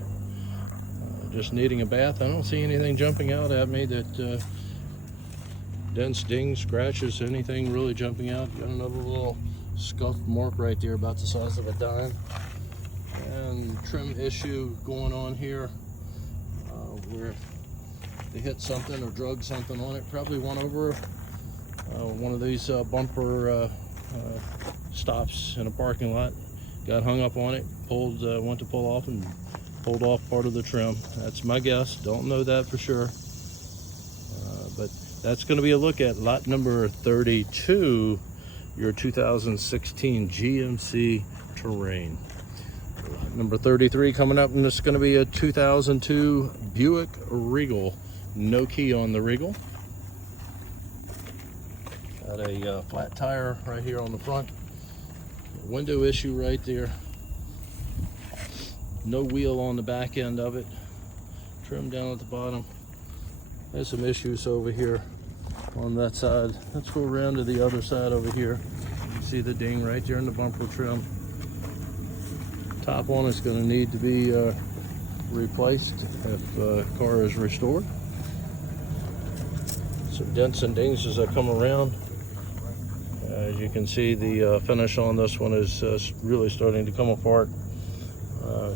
Just needing a bath. I don't see anything jumping out at me that dents, dings, scratches, anything really jumping out. Got another little scuff mark right there about the size of a dime. And trim issue going on here where they hit something or drug something on it. Probably went over one of these bumper stops in a parking lot. Got hung up on it, pulled, went to pull off and pulled off part of the trim. That's my guess. Don't know that for sure. But that's going to be a look at lot number 32, your 2016 GMC Terrain. Lot number 33 coming up, and this is going to be a 2002 Buick Regal. No key on the Regal. Got a flat tire right here on the front. Window issue right there. No wheel on the back end of it. Trim down at the bottom. There's some issues over here on that side. Let's go around to the other side over here. You see the ding right there in the bumper trim. Top on is going to need to be replaced if the car is restored. Some dents and dings as I come around. As you can see, the finish on this one is really starting to come apart,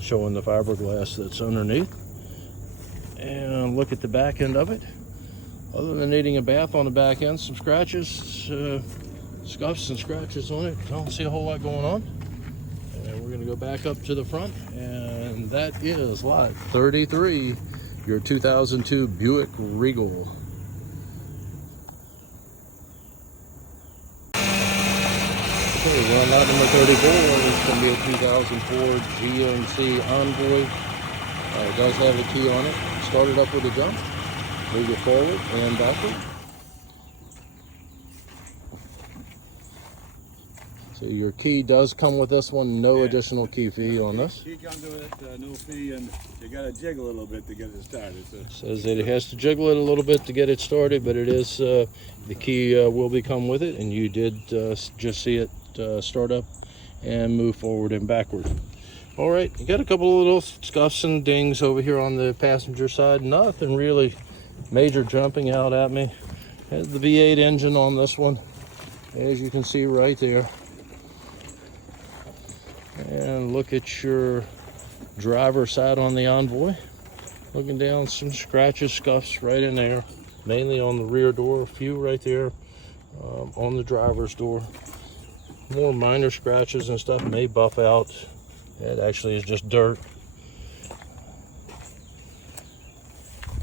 showing the fiberglass that's underneath. And look at the back end of it. Other than needing a bath on the back end, some scratches, scuffs and scratches on it. Don't see a whole lot going on. And we're going to go back up to the front, and that is lot 33, your 2002 Buick Regal. Okay, well, lot number 34 is going to be a 2004 GMC Envoy. It does have a key on it. Started up with a jump. Move it forward and backward. So your key does come with this one. No additional key fee on this. Key comes with it, no fee, and you got to jiggle a little bit to get it started. So. Says that it has to jiggle it a little bit to get it started, but it is the key will be come with it, and you did just see it start up and move forward and backward. All right, you got a couple of little scuffs and dings over here on the passenger side. Nothing really major jumping out at me. Has the V8 engine on this one, as you can see right there. And look at your driver's side on the Envoy. Looking down, some scratches, scuffs right in there, mainly on the rear door, a few right there on the driver's door. More minor scratches and stuff may buff out. It actually is just dirt.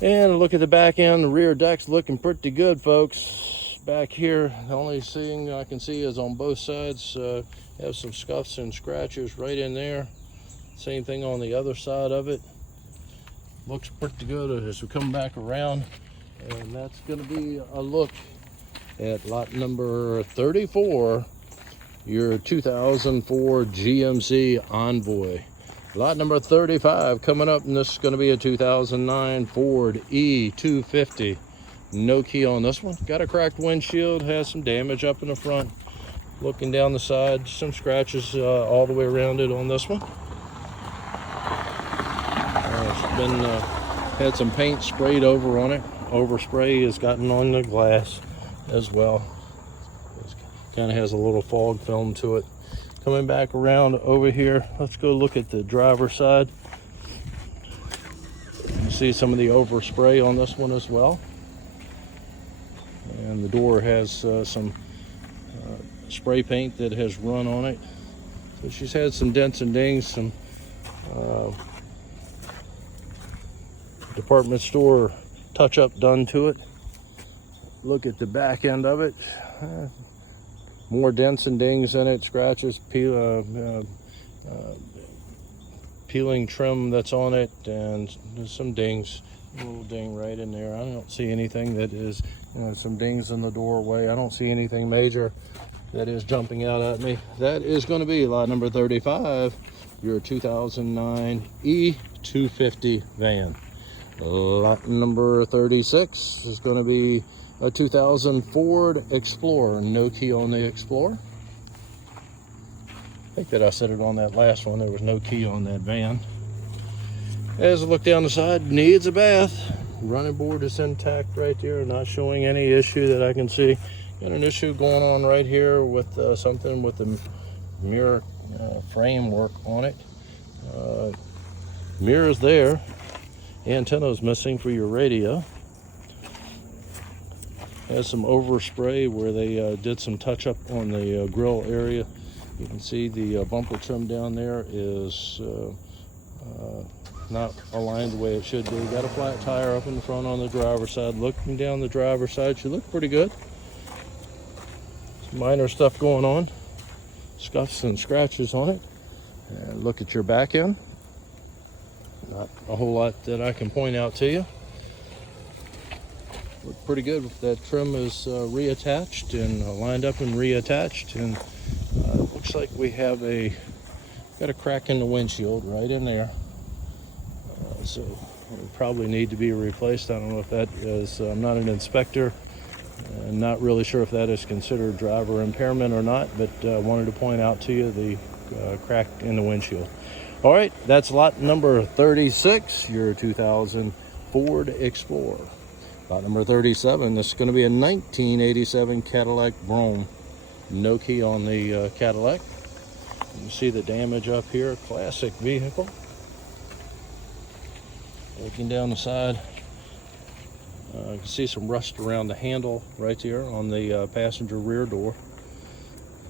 And a look at the back end, the rear deck's looking pretty good, folks. Back here, the only thing I can see is on both sides, have some scuffs and scratches right in there. Same thing on the other side of it. Looks pretty good as we come back around. And that's gonna be a look at lot number 34. Your 2004 GMC Envoy. Lot number 35 coming up, and this is going to be a 2009 Ford E250. No key on this one. Got a cracked windshield, has some damage up in the front. Looking down the side, some scratches all the way around it on this one. It's been had some paint sprayed over on it. Overspray has gotten on the glass as well. Kind of has a little fog film to it. Coming back around over here, let's go look at the driver's side. You see some of the overspray on this one as well. And the door has some spray paint that has run on it. So she's had some dents and dings, some department store touch-up done to it. Look at the back end of it. More dents and dings in it, scratches, peeling trim that's on it, and there's some dings, a little ding right in there. I don't see anything that is, some dings in the doorway. I don't see anything major that is jumping out at me. That is going to be lot number 35, your 2009 E250 van. Lot number 36 is going to be a 2000 Ford Explorer. No key on the Explorer. I think that I said it on that last one. There was no key on that van. As I look down the side, needs a bath. Running board is intact right there. Not showing any issue that I can see. Got an issue going on right here with something with the mirror framework on it. Mirror's there. Antenna's missing for your radio. Has some overspray where they did some touch up on the grill area. You can see the bumper trim down there is not aligned the way it should be. Got a flat tire up in the front on the driver's side. Looking down the driver's side, she looked pretty good. Some minor stuff going on. Scuffs and scratches on it. And look at your back end. Not a whole lot that I can point out to you. Look pretty good. That trim is reattached and lined up and reattached, and looks like we have got a crack in the windshield right in there. So it'll probably need to be replaced. I don't know if that is. I'm not an inspector. I'm not really sure if that is considered driver impairment or not, but I wanted to point out to you the crack in the windshield. All right, that's lot number 36, your 2000 Ford Explorer. Lot number 37, this is going to be a 1987 Cadillac Brougham. No key on the Cadillac. You can see the damage up here, classic vehicle. Looking down the side, you can see some rust around the handle right there on the passenger rear door.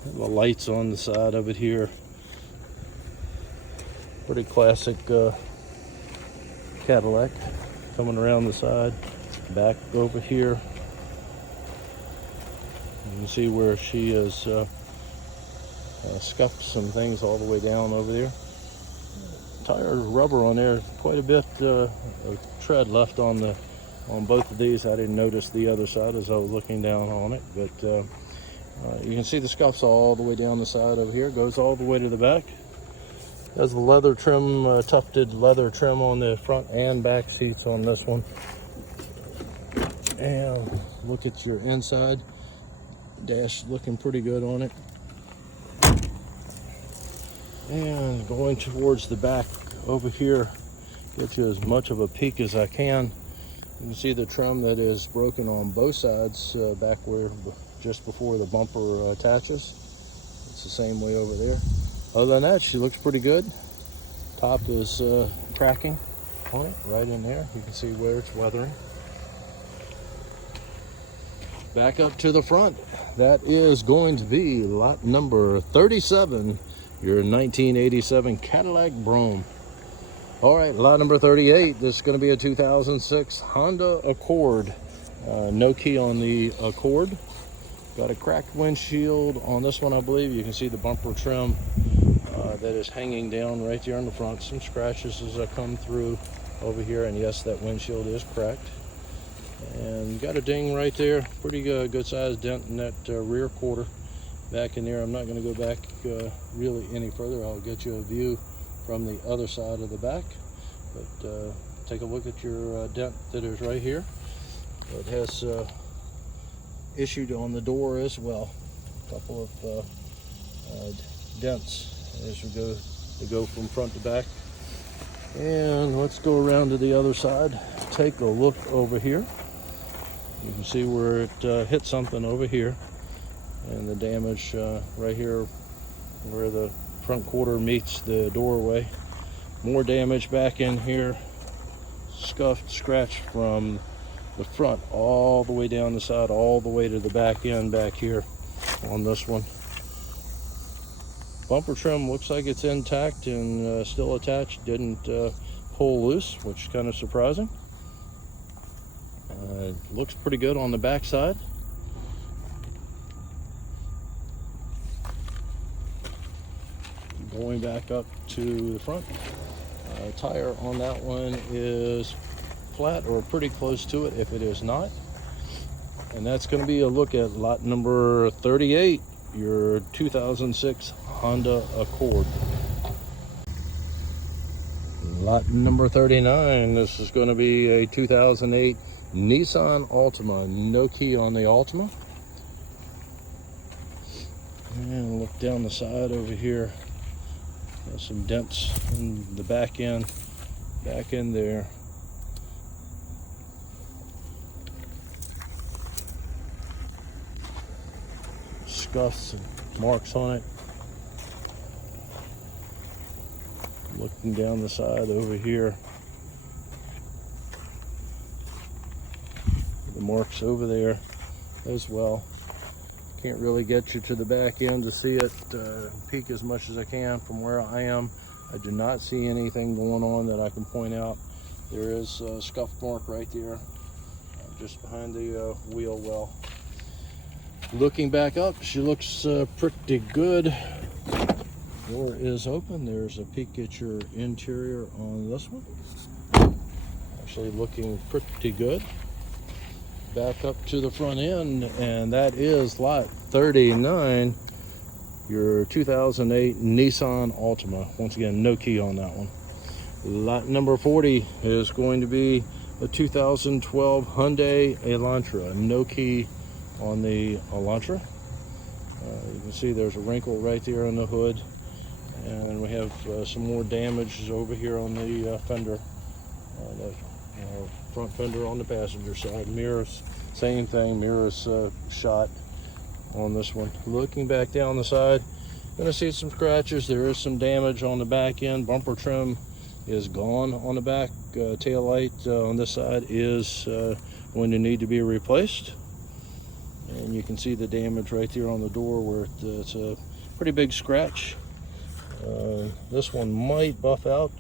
The lights on the side of it here. Pretty classic Cadillac. Coming around the side. Back over here, you can see where she has scuffed some things all the way down over there. Tire rubber on there, quite a bit of tread left on both of these. I didn't notice the other side as I was looking down on it, but you can see the scuffs all the way down the side over here. Goes all the way to the back. Has the leather trim, tufted leather trim on the front and back seats on this one. And look at your inside. Dash looking pretty good on it. And going towards the back over here, get you as much of a peek as I can. You can see the trim that is broken on both sides, back where just before the bumper attaches. It's the same way over there. Other than that, she looks pretty good. Top is cracking on it right in there. You can see where it's weathering. Back up to the front. That is going to be lot number 37, your 1987 Cadillac Brougham. All right, lot number 38. This is going to be a 2006 Honda Accord. No key on the Accord. Got a cracked windshield on this one, I believe. You can see the bumper trim that is hanging down right there in the front. Some scratches as I come through over here, and yes, that windshield is cracked. And got a ding right there. Pretty good sized dent in that rear quarter back in there. I'm not going to go back really any further. I'll get you a view from the other side of the back, but take a look at your dent that is right here. It has issued on the door as well. A couple of dents as we go from front to back. And let's go around to the other side. Take a look over here. You can see where it hit something over here, and the damage right here where the front quarter meets the doorway. More damage back in here. Scuffed, scratch from the front all the way down the side, all the way to the back end back here on this one. Bumper trim looks like it's intact and still attached. Didn't pull loose, which is kind of surprising. Looks pretty good on the back side. Going back up to the front, tire on that one is flat or pretty close to it if it is not. And that's going to be a look at lot number 38, your 2006 Honda Accord. Lot number 39, this is going to be a 2008 Nissan Altima. No key on the Altima. And look down the side over here. There's some dents in the back end, back in there. Scuffs and marks on it. Looking down the side over here. The marks over there as well. Can't really get you to the back end to see it, peek as much as I can from where I am. I do not see anything going on that I can point out. There is a scuff mark right there, just behind the wheel well. Looking back up, she looks pretty good. Door is open. There's a peek at your interior on this one. Actually looking pretty good. Back up to the front end, and that is lot 39, your 2008 Nissan Altima. Once again, no key on that one. Lot number 40 is going to be a 2012 Hyundai Elantra. No key on the Elantra. You can see there's a wrinkle right there on the hood, and we have some more damage over here on the fender. Front fender on the passenger side. Mirrors, same thing. Mirrors shot on this one. Looking back down the side, gonna see some scratches. There is some damage on the back end. Bumper trim is gone on the back. Tail light on this side is going to need to be replaced. And you can see the damage right there on the door where it's a pretty big scratch. This one might buff out.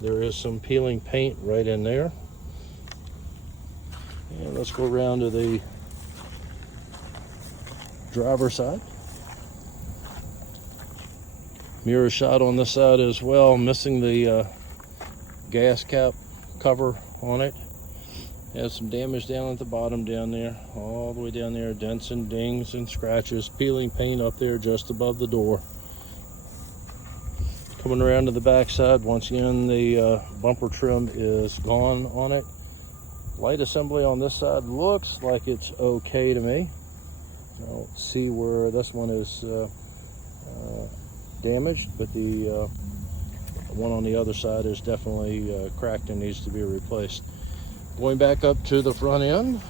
There is some peeling paint right in there. And let's go around to the driver's side. Mirror shot on this side as well, missing the gas cap cover on it. Has some damage down at the bottom down there, all the way down there, dents and dings and scratches, peeling paint up there just above the door. Coming around to the back side, once again, the bumper trim is gone on it. Light assembly on this side looks like it's okay to me. I don't see where this one is damaged, but the one on the other side is definitely cracked and needs to be replaced. Going back up to the front end,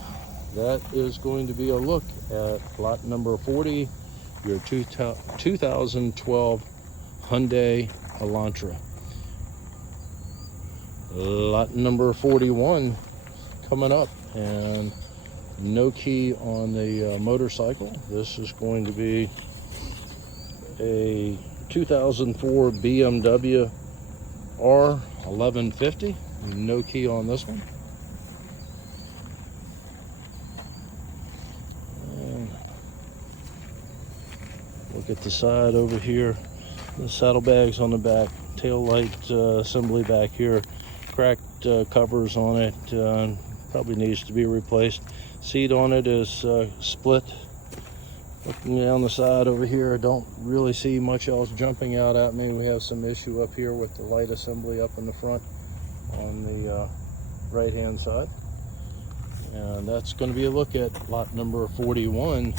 that is going to be a look at lot number 40, your 2012 Hyundai Elantra. Lot number 41 coming up, and no key on the motorcycle. This is going to be a 2004 BMW R1150. No key on this one. And look at the side over here. The saddlebags on the back, tail light assembly back here, cracked covers on it, probably needs to be replaced. Seat on it is split. Looking down the side over here, I don't really see much else jumping out at me. We have some issue up here with the light assembly up in the front on the right hand side. And that's going to be a look at lot number 41,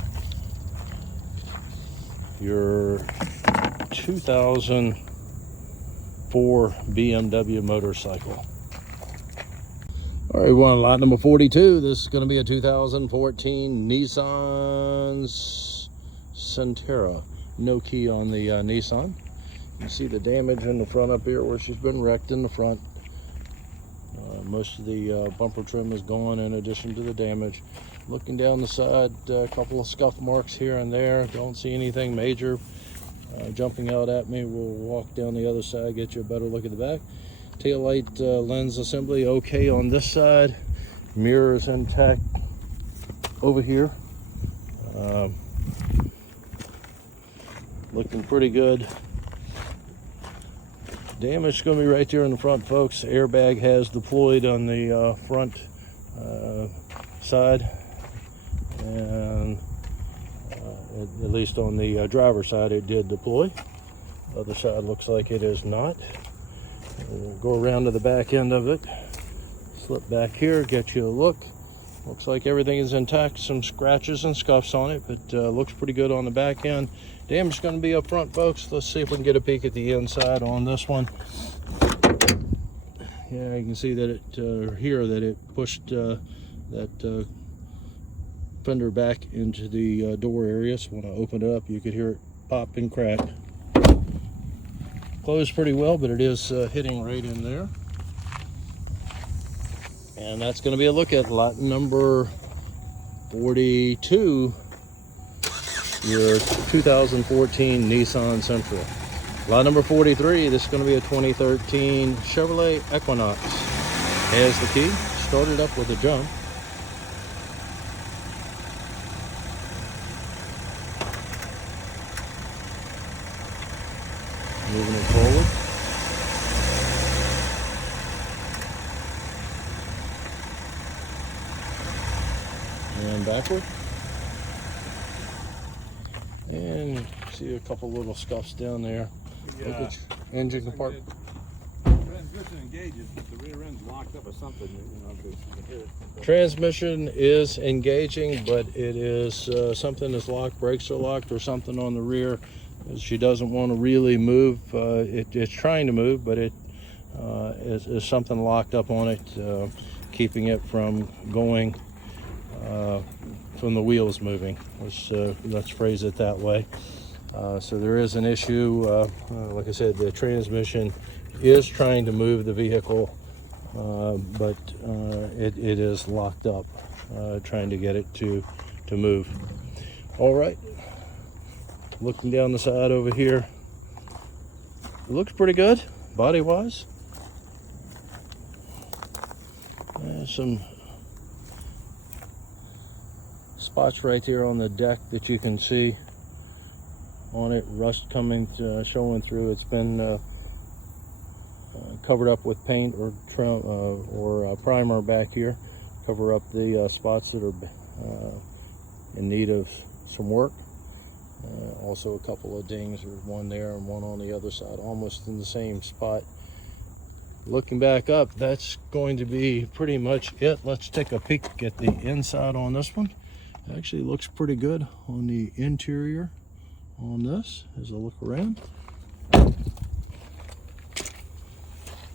your 2004 BMW motorcycle. All right, we're on lot number 42. This is going to be a 2014 Nissan Sentra. No key on the Nissan. You see the damage in the front up here where she's been wrecked in the front. Most of the bumper trim is gone in addition to the damage. Looking down the side, a couple of scuff marks here and there. Don't see anything major jumping out at me. We'll walk down the other side, get you a better look at the back. Tail light lens assembly okay on this side. Mirrors intact over here. Looking pretty good. Damage is going to be right there in the front, folks. Airbag has deployed on the front side, and at least on the driver's side it did deploy. The other side looks like it is not. We'll go around to the back end of it, slip back here, get you a look. Looks like everything is intact. Some scratches and scuffs on it, but looks pretty good on the back end. Damage is going to be up front, folks. Let's see if we can get a peek at the inside on this one. Yeah, you can see that it here that it pushed that fender back into the door area. So when I open it up, you could hear it pop and crack. Closed pretty well, but it is hitting right in there. And that's going to be a look at lot number 42, your 2014 Nissan Sentra. Lot number 43, this is going to be a 2013 Chevrolet Equinox. Has the key, started up with a jump. Moving it forward. And backward. And see a couple little scuffs down there. Look at your engine compartment. Transmission engages, but the rear end's locked up or something. You know, you can hear it. Transmission is engaging, but it is something is locked, brakes are locked, or something on the rear. She doesn't want to really move. It's trying to move, but it is something locked up on it, keeping it from going, from the wheels moving. Let's phrase it that way. So there is an issue. Like I said, the transmission is trying to move the vehicle, but it is locked up, trying to get it to move. All right. Looking down the side over here, it looks pretty good body wise. Some spots right here on the deck that you can see on it, rust coming showing through. It's been covered up with paint or primer back here. Cover up the spots that are in need of some work. Also a couple of dings, there's one there and one on the other side, almost in the same spot. Looking back up, that's going to be pretty much it. Let's take a peek at the inside on this one. It actually looks pretty good on the interior on this as I look around.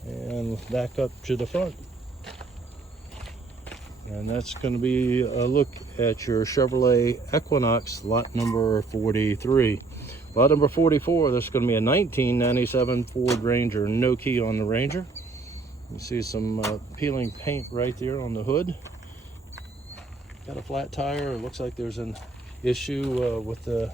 And back up to the front. And that's going to be a look at your Chevrolet Equinox, lot number 43. Lot number 44, this is going to be a 1997 Ford Ranger, no key on the Ranger. You see some peeling paint right there on the hood. Got a flat tire. It looks like there's an issue with the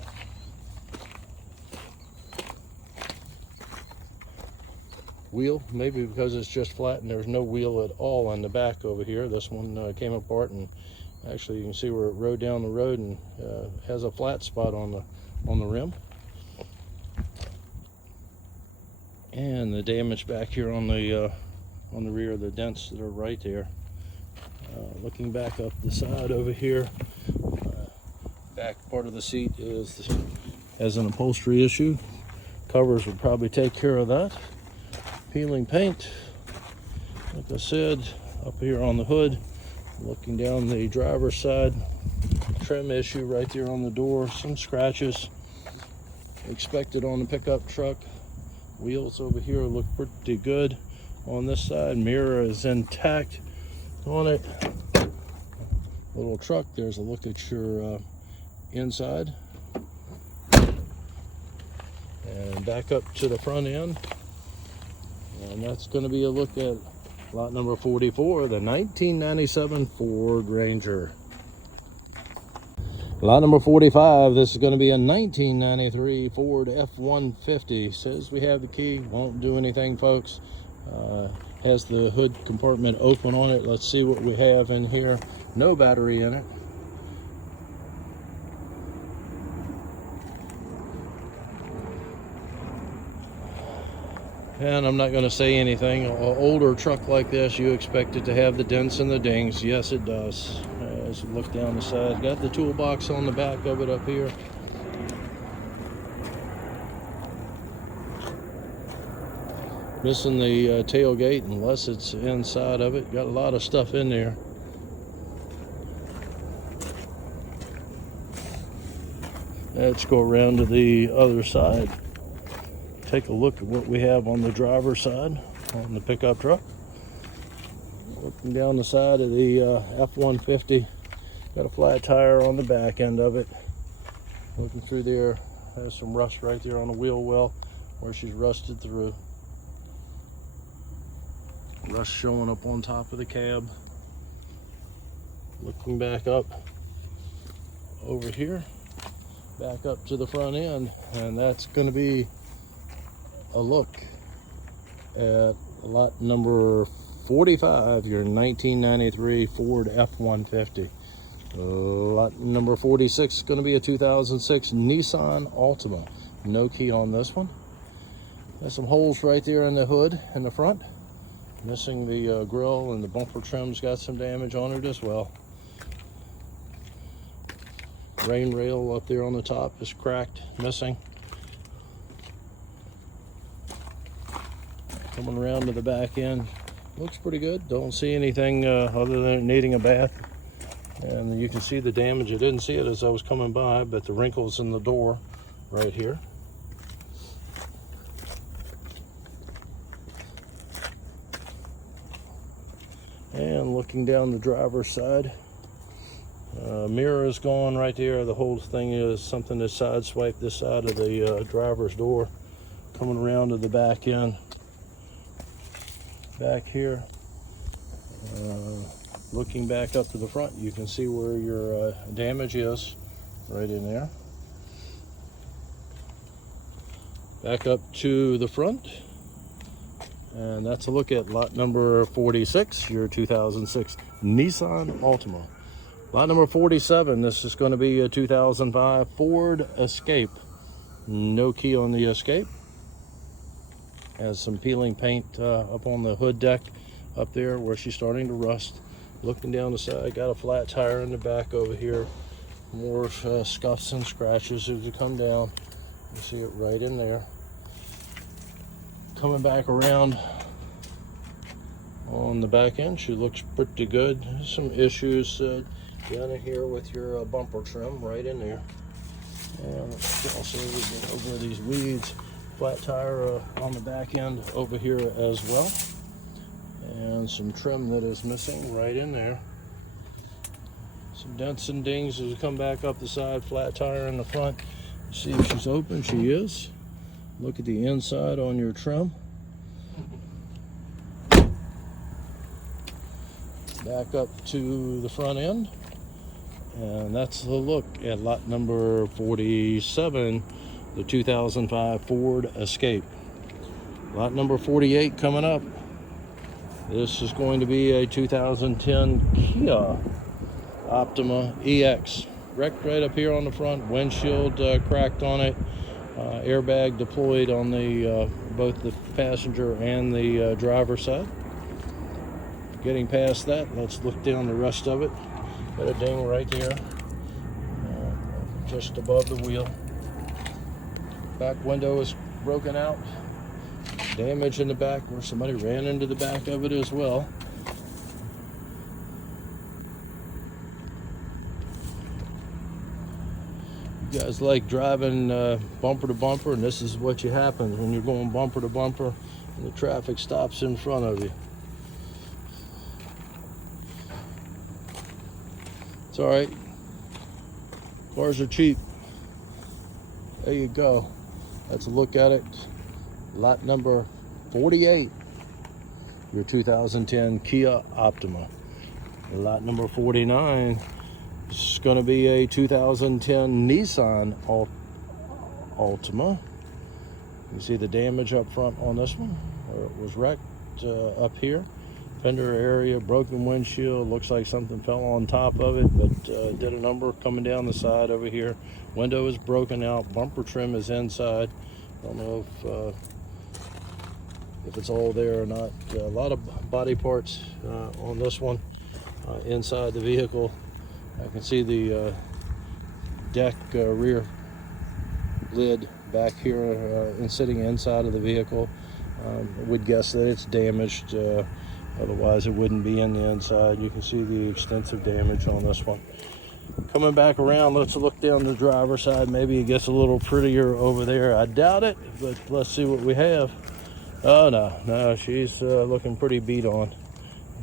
wheel, maybe because it's just flat and there's no wheel at all on the back over here. This one came apart, and actually you can see where it rode down the road and has a flat spot on the rim. And the damage back here on the rear, the dents that are right there. Looking back up the side over here, back part of the seat has an upholstery issue. Covers would probably take care of that. Peeling paint, like I said, up here on the hood. Looking down the driver's side, trim issue right there on the door. Some scratches expected on the pickup truck. Wheels over here look pretty good on this side. Mirror is intact on it. Little truck, there's a look at your inside. And back up to the front end. And that's going to be a look at lot number 44, the 1997 Ford Ranger. Lot number 45, this is going to be a 1993 Ford F-150. Says we have the key, won't do anything, folks. Has the hood compartment open on it. Let's see what we have in here. No battery in it. And I'm not going to say anything. An older truck like this, you expect it to have the dents and the dings. Yes, it does. As you look down the side, got the toolbox on the back of it up here. Missing the tailgate unless it's inside of it. Got a lot of stuff in there. Let's go around to the other side. Take a look at what we have on the driver's side on the pickup truck. Looking down the side of the F-150, got a flat tire on the back end of it. Looking through there, has some rust right there on the wheel well where she's rusted through. Rust showing up on top of the cab. Looking back up over here, back up to the front end, and that's going to be a look at lot number 45, your 1993 Ford F-150. Lot number 46 is going to be a 2006 Nissan Altima. No key on this one. There's some holes right there in the hood in the front. Missing the grill, and the bumper trim's got some damage on it as well. Rain rail up there on the top is cracked, missing. Coming around to the back end, looks pretty good. Don't see anything other than it needing a bath. And you can see the damage. I didn't see it as I was coming by, but the wrinkles in the door right here. And looking down the driver's side, mirror is gone right there. The whole thing is something that sideswiped this side of the driver's door. Coming around to the back end. Back here, looking back up to the front, you can see where your damage is right in there. Back up to the front, and that's a look at lot number 46, your 2006 Nissan Altima. Lot number 47, this is going to be a 2005 Ford Escape. No key on the Escape. Has some peeling paint up on the hood deck up there where she's starting to rust. Looking down the side, got a flat tire in the back over here. More scuffs and scratches as you come down. You see it right in there. Coming back around on the back end, she looks pretty good. Some issues down in here with your bumper trim right in there. And let's also get over these weeds. Flat tire on the back end over here as well. And some trim that is missing right in there. Some dents and dings as we come back up the side. Flat tire in the front. See if she's open. She is. Look at the inside on your trim. Back up to the front end. And that's a look at lot number 47, the 2005 Ford Escape. Lot number 48 coming up. This is going to be a 2010 Kia Optima EX. Wrecked right up here on the front, windshield cracked on it, airbag deployed on the both the passenger and the driver side. Getting past that, let's look down the rest of it. Got a ding right there, just above the wheel. Back window is broken out. Damage in the back where somebody ran into the back of it as well. You guys like driving bumper to bumper, and this is what happens when you're going bumper to bumper and the traffic stops in front of you. It's all right. Cars are cheap. There you go. Let's look at it. Lot number 48, your 2010 Kia Optima. Lot number 49 is going to be a 2010 Nissan Altima. You see the damage up front on this one. It was wrecked up here. Fender area, broken windshield. Looks like something fell on top of it, but did a number coming down the side over here. Window is broken out. Bumper trim is inside. Don't know if it's all there or not. A lot of body parts on this one inside the vehicle. I can see the deck rear lid back here and sitting inside of the vehicle. Would guess that it's damaged. Otherwise, it wouldn't be in the inside. You can see the extensive damage on this one. Coming back around, let's look down the driver's side. Maybe it gets a little prettier over there. I doubt it, but let's see what we have. Oh, no, she's looking pretty beat on.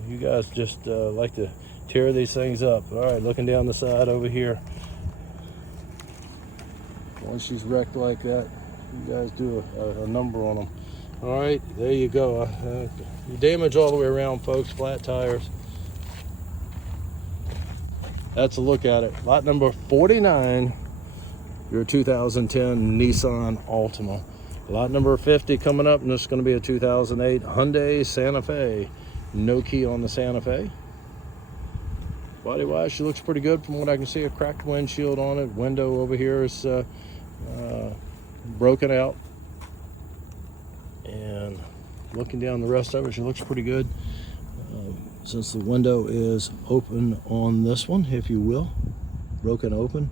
You guys just like to tear these things up. All right, looking down the side over here. Once she's wrecked like that, you guys do a number on them. All right, there you go. Damage all the way around, folks. Flat tires. That's a look at it. Lot number 49, your 2010 Nissan Altima. Lot number 50 coming up, and this is going to be a 2008 Hyundai Santa Fe. No key on the Santa Fe. Body-wise, she looks pretty good from what I can see. A cracked windshield on it. Window over here is broken out. And looking down the rest of it, she looks pretty good. Since the window is open on this one, if you will, broken open.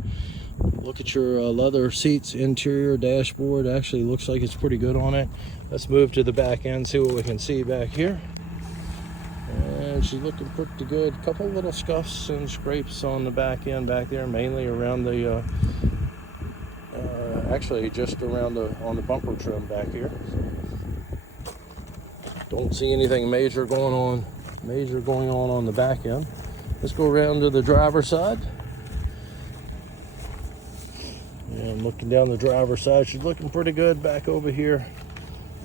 Look at your leather seats, interior, dashboard. Actually looks like it's pretty good on it. Let's move to the back end, see what we can see back here. And she's looking pretty good. A couple little scuffs and scrapes on the back end back there, mainly around the actually just around on the bumper trim back here. Don't see anything major going on the back end. Let's go around to the driver's side. And looking down the driver's side, she's looking pretty good back over here.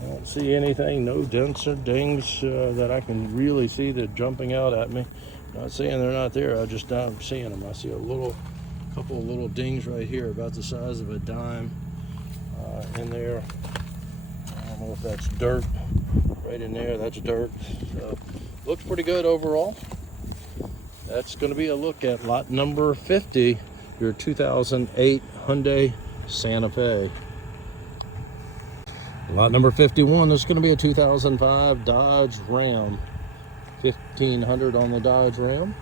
I don't see anything, no dents or dings that I can really see that jumping out at me. Not saying they're not there, I just don't seeing them. I see a couple of little dings right here, about the size of a dime in there. I don't know if that's dirt. Right in there, that's dirt. So, looks pretty good overall. That's going to be a look at lot number 50, your 2008 Hyundai Santa Fe. Lot number 51 is going to be a 2005 Dodge Ram. 1500 on the Dodge Ram.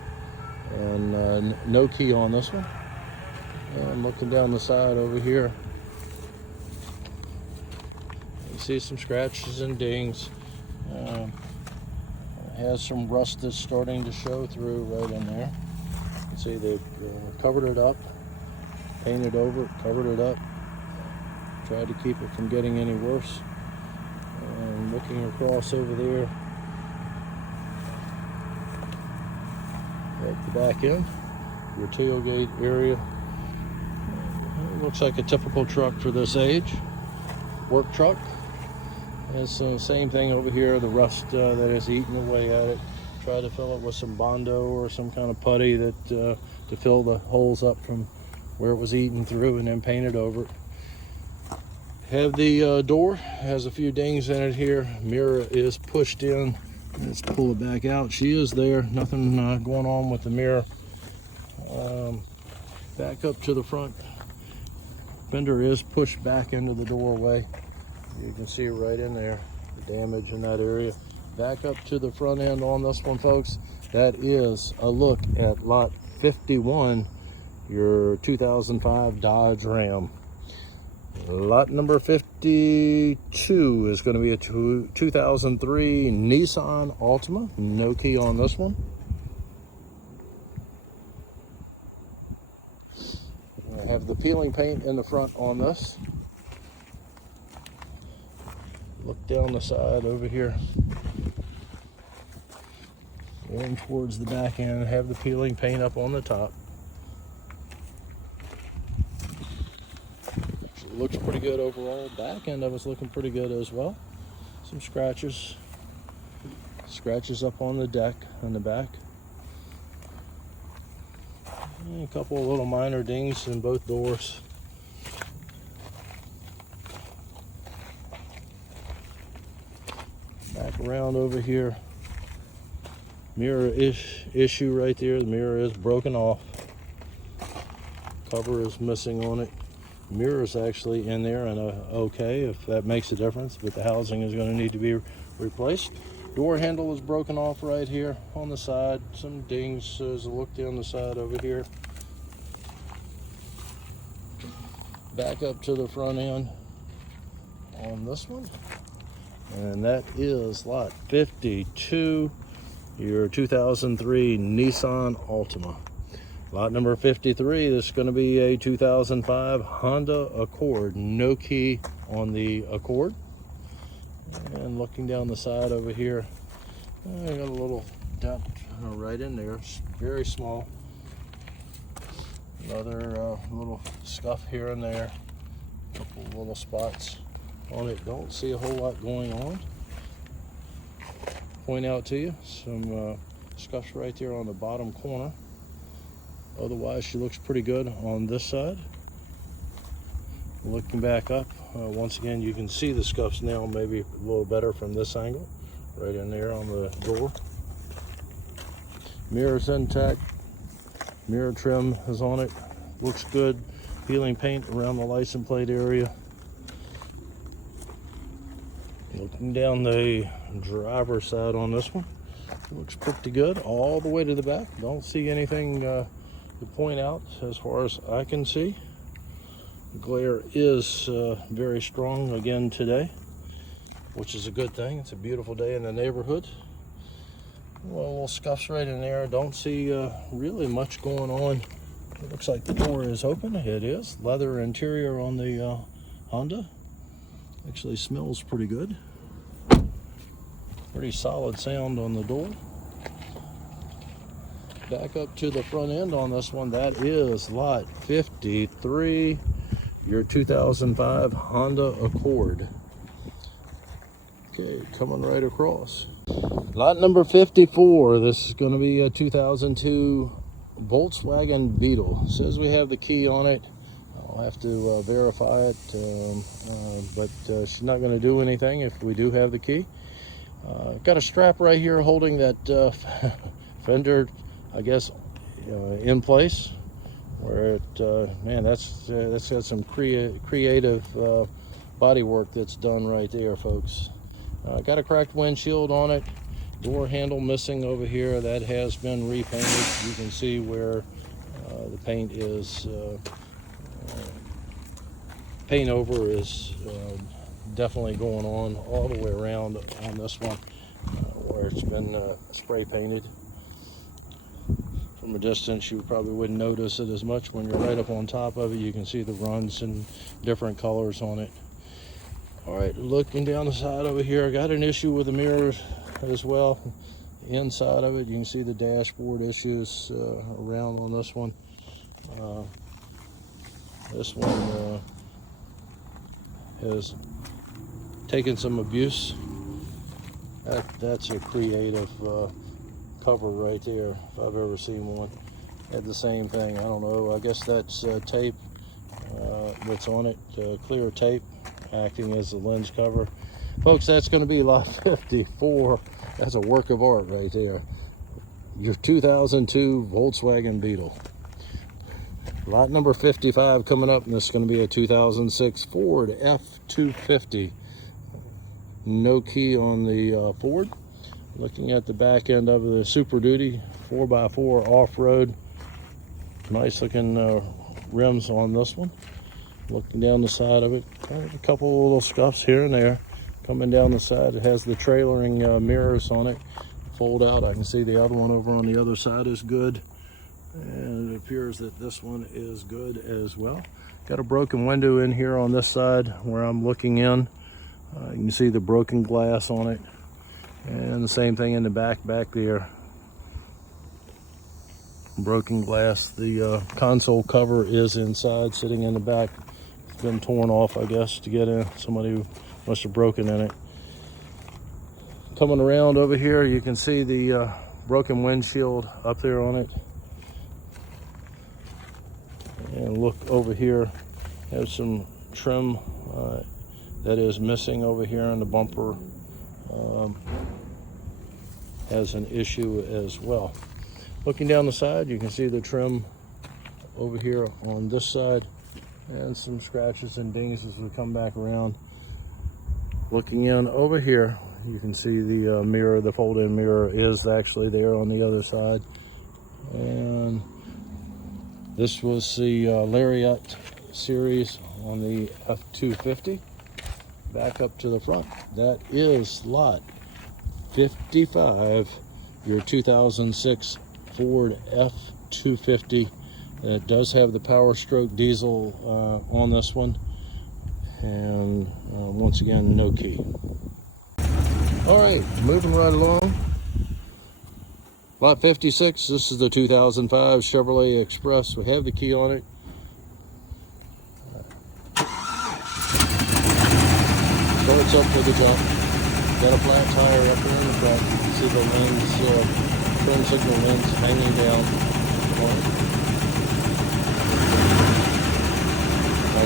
And no key on this one. And looking down the side over here, you see some scratches and dings. Has some rust that's starting to show through right in there. You can see they've covered it up, painted over it, covered it up. Tried to keep it from getting any worse. And looking across over there at the back end, your tailgate area. It looks like a typical truck for this age. Work truck. It's the same thing over here, the rust that is eating away at it. Try to fill it with some Bondo or some kind of putty that to fill the holes up from where it was eaten through, and then paint it over. Have the door, has a few dings in it here. Mirror is pushed in. Let's pull it back out. She is there. Nothing going on with the mirror. Back up to the front. Fender is pushed back into the doorway. You can see it right in there, the damage in that area. Back up to the front end on this one, folks. That is a look at lot 51, your 2005 Dodge Ram. Lot number 52 is going to be a 2003 Nissan Altima. No key on this one. I have the peeling paint in the front on this. Look down the side over here. Going towards the back end, have the peeling paint up on the top. It looks pretty good overall. Back end of it's looking pretty good as well. Some scratches. Scratches up on the deck in the back. And a couple of little minor dings in both doors. Back around over here. Mirror issue right there. The mirror is broken off. Cover is missing on it. Mirror is actually in there and okay, if that makes a difference, but the housing is going to need to be replaced. Door handle is broken off right here on the side. Some dings as a look down the side over here. Back up to the front end on this one. And that is lot 52, your 2003 Nissan Altima. Lot number 53, this is going to be a 2005 Honda Accord. No key on the Accord. And looking down the side over here, I got a little dent right in there. It's very small. Another little scuff here and there. A couple little spots on it. Don't see a whole lot going on. Point out to you some scuffs right there on the bottom corner. Otherwise, she looks pretty good on this side. Looking back up, once again, you can see the scuffs now, maybe a little better from this angle, right in there on the door. Mirror's intact. Mirror trim is on it. Looks good. Peeling paint around the license plate area. Looking down the driver's side on this one, it looks pretty good all the way to the back. Don't see anything to point out as far as I can see. The glare is very strong again today, which is a good thing. It's a beautiful day in the neighborhood. Well, little scuffs right in there. Don't see really much going on. It looks like the door is open. It is. Leather interior on the Honda. Actually smells pretty good. Pretty solid sound on the door. Back up to the front end on this one. That is lot 53, your 2005 Honda Accord. Okay, coming right across. Lot number 54. This is going to be a 2002 Volkswagen Beetle. Says we have the key on it. I'll have to verify it, but she's not going to do anything if we do have the key. Got a strap right here holding that fender, I guess, in place. Where it, man, that's got some creative body work that's done right there, folks. Got a cracked windshield on it. Door handle missing over here. That has been repainted. You can see where the paint is. Paint over is definitely going on all the way around on this one, where it's been spray painted. From a distance, you probably wouldn't notice it as much. When you're right up on top of it, you can see the runs and different colors on it. All right, looking down the side over here, I got an issue with the mirrors as well. Inside of it, you can see the dashboard issues around on this one. This one has taken some abuse. That's a creative cover right there, if I've ever seen one. Had the same thing. I don't know, I guess that's tape that's on it, clear tape acting as the lens cover. Folks, that's going to be lot 54. That's a work of art right there. Your 2002 Volkswagen Beetle. Lot number 55 coming up, and this is going to be a 2006 Ford F250. No key on the Ford. Looking at the back end of the Super Duty 4x4 off-road. Nice looking rims on this one. Looking down the side of it, a couple of little scuffs here and there. Coming down the side, it has the trailering mirrors on it. Fold out, I can see the other one over on the other side is good. And it appears that this one is good as well. Got a broken window in here on this side where I'm looking in. You can see the broken glass on it. And the same thing in the back there. Broken glass. The console cover is inside, sitting in the back. It's been torn off, I guess, to get in. Somebody must have broken in it. Coming around over here, you can see the broken windshield up there on it. And look over here, have some trim that is missing over here on the bumper. Has an issue as well. Looking down the side, you can see the trim over here on this side, and some scratches and dings as we come back around. Looking in over here, you can see the mirror, the fold-in mirror is actually there on the other side. And this was the Lariat series on the F250. Back up to the front, that is lot 55, your 2006 Ford F250. It does have the Power Stroke diesel on this one, and once again, no key. All right, moving right along. Lot 56, this is the 2005 Chevrolet Express. We have the key on it. Starts up with a jump. Got a flat tire up there in the front. You can see the lens, turn signal lens hanging down on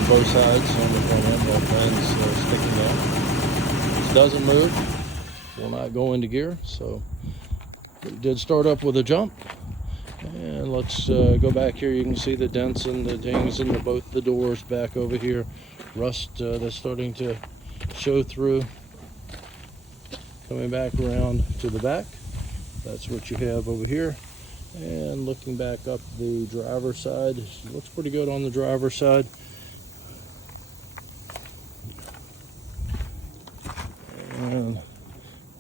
both sides on the front end. Both lens sticking out. This doesn't move. Will not go into gear. So it did start up with a jump. And let's go back here. You can see the dents and the dings in both the doors back over here. Rust that's starting to show through. Coming back around to the back, that's what you have over here. And looking back up the driver's side, looks pretty good on the driver's side. And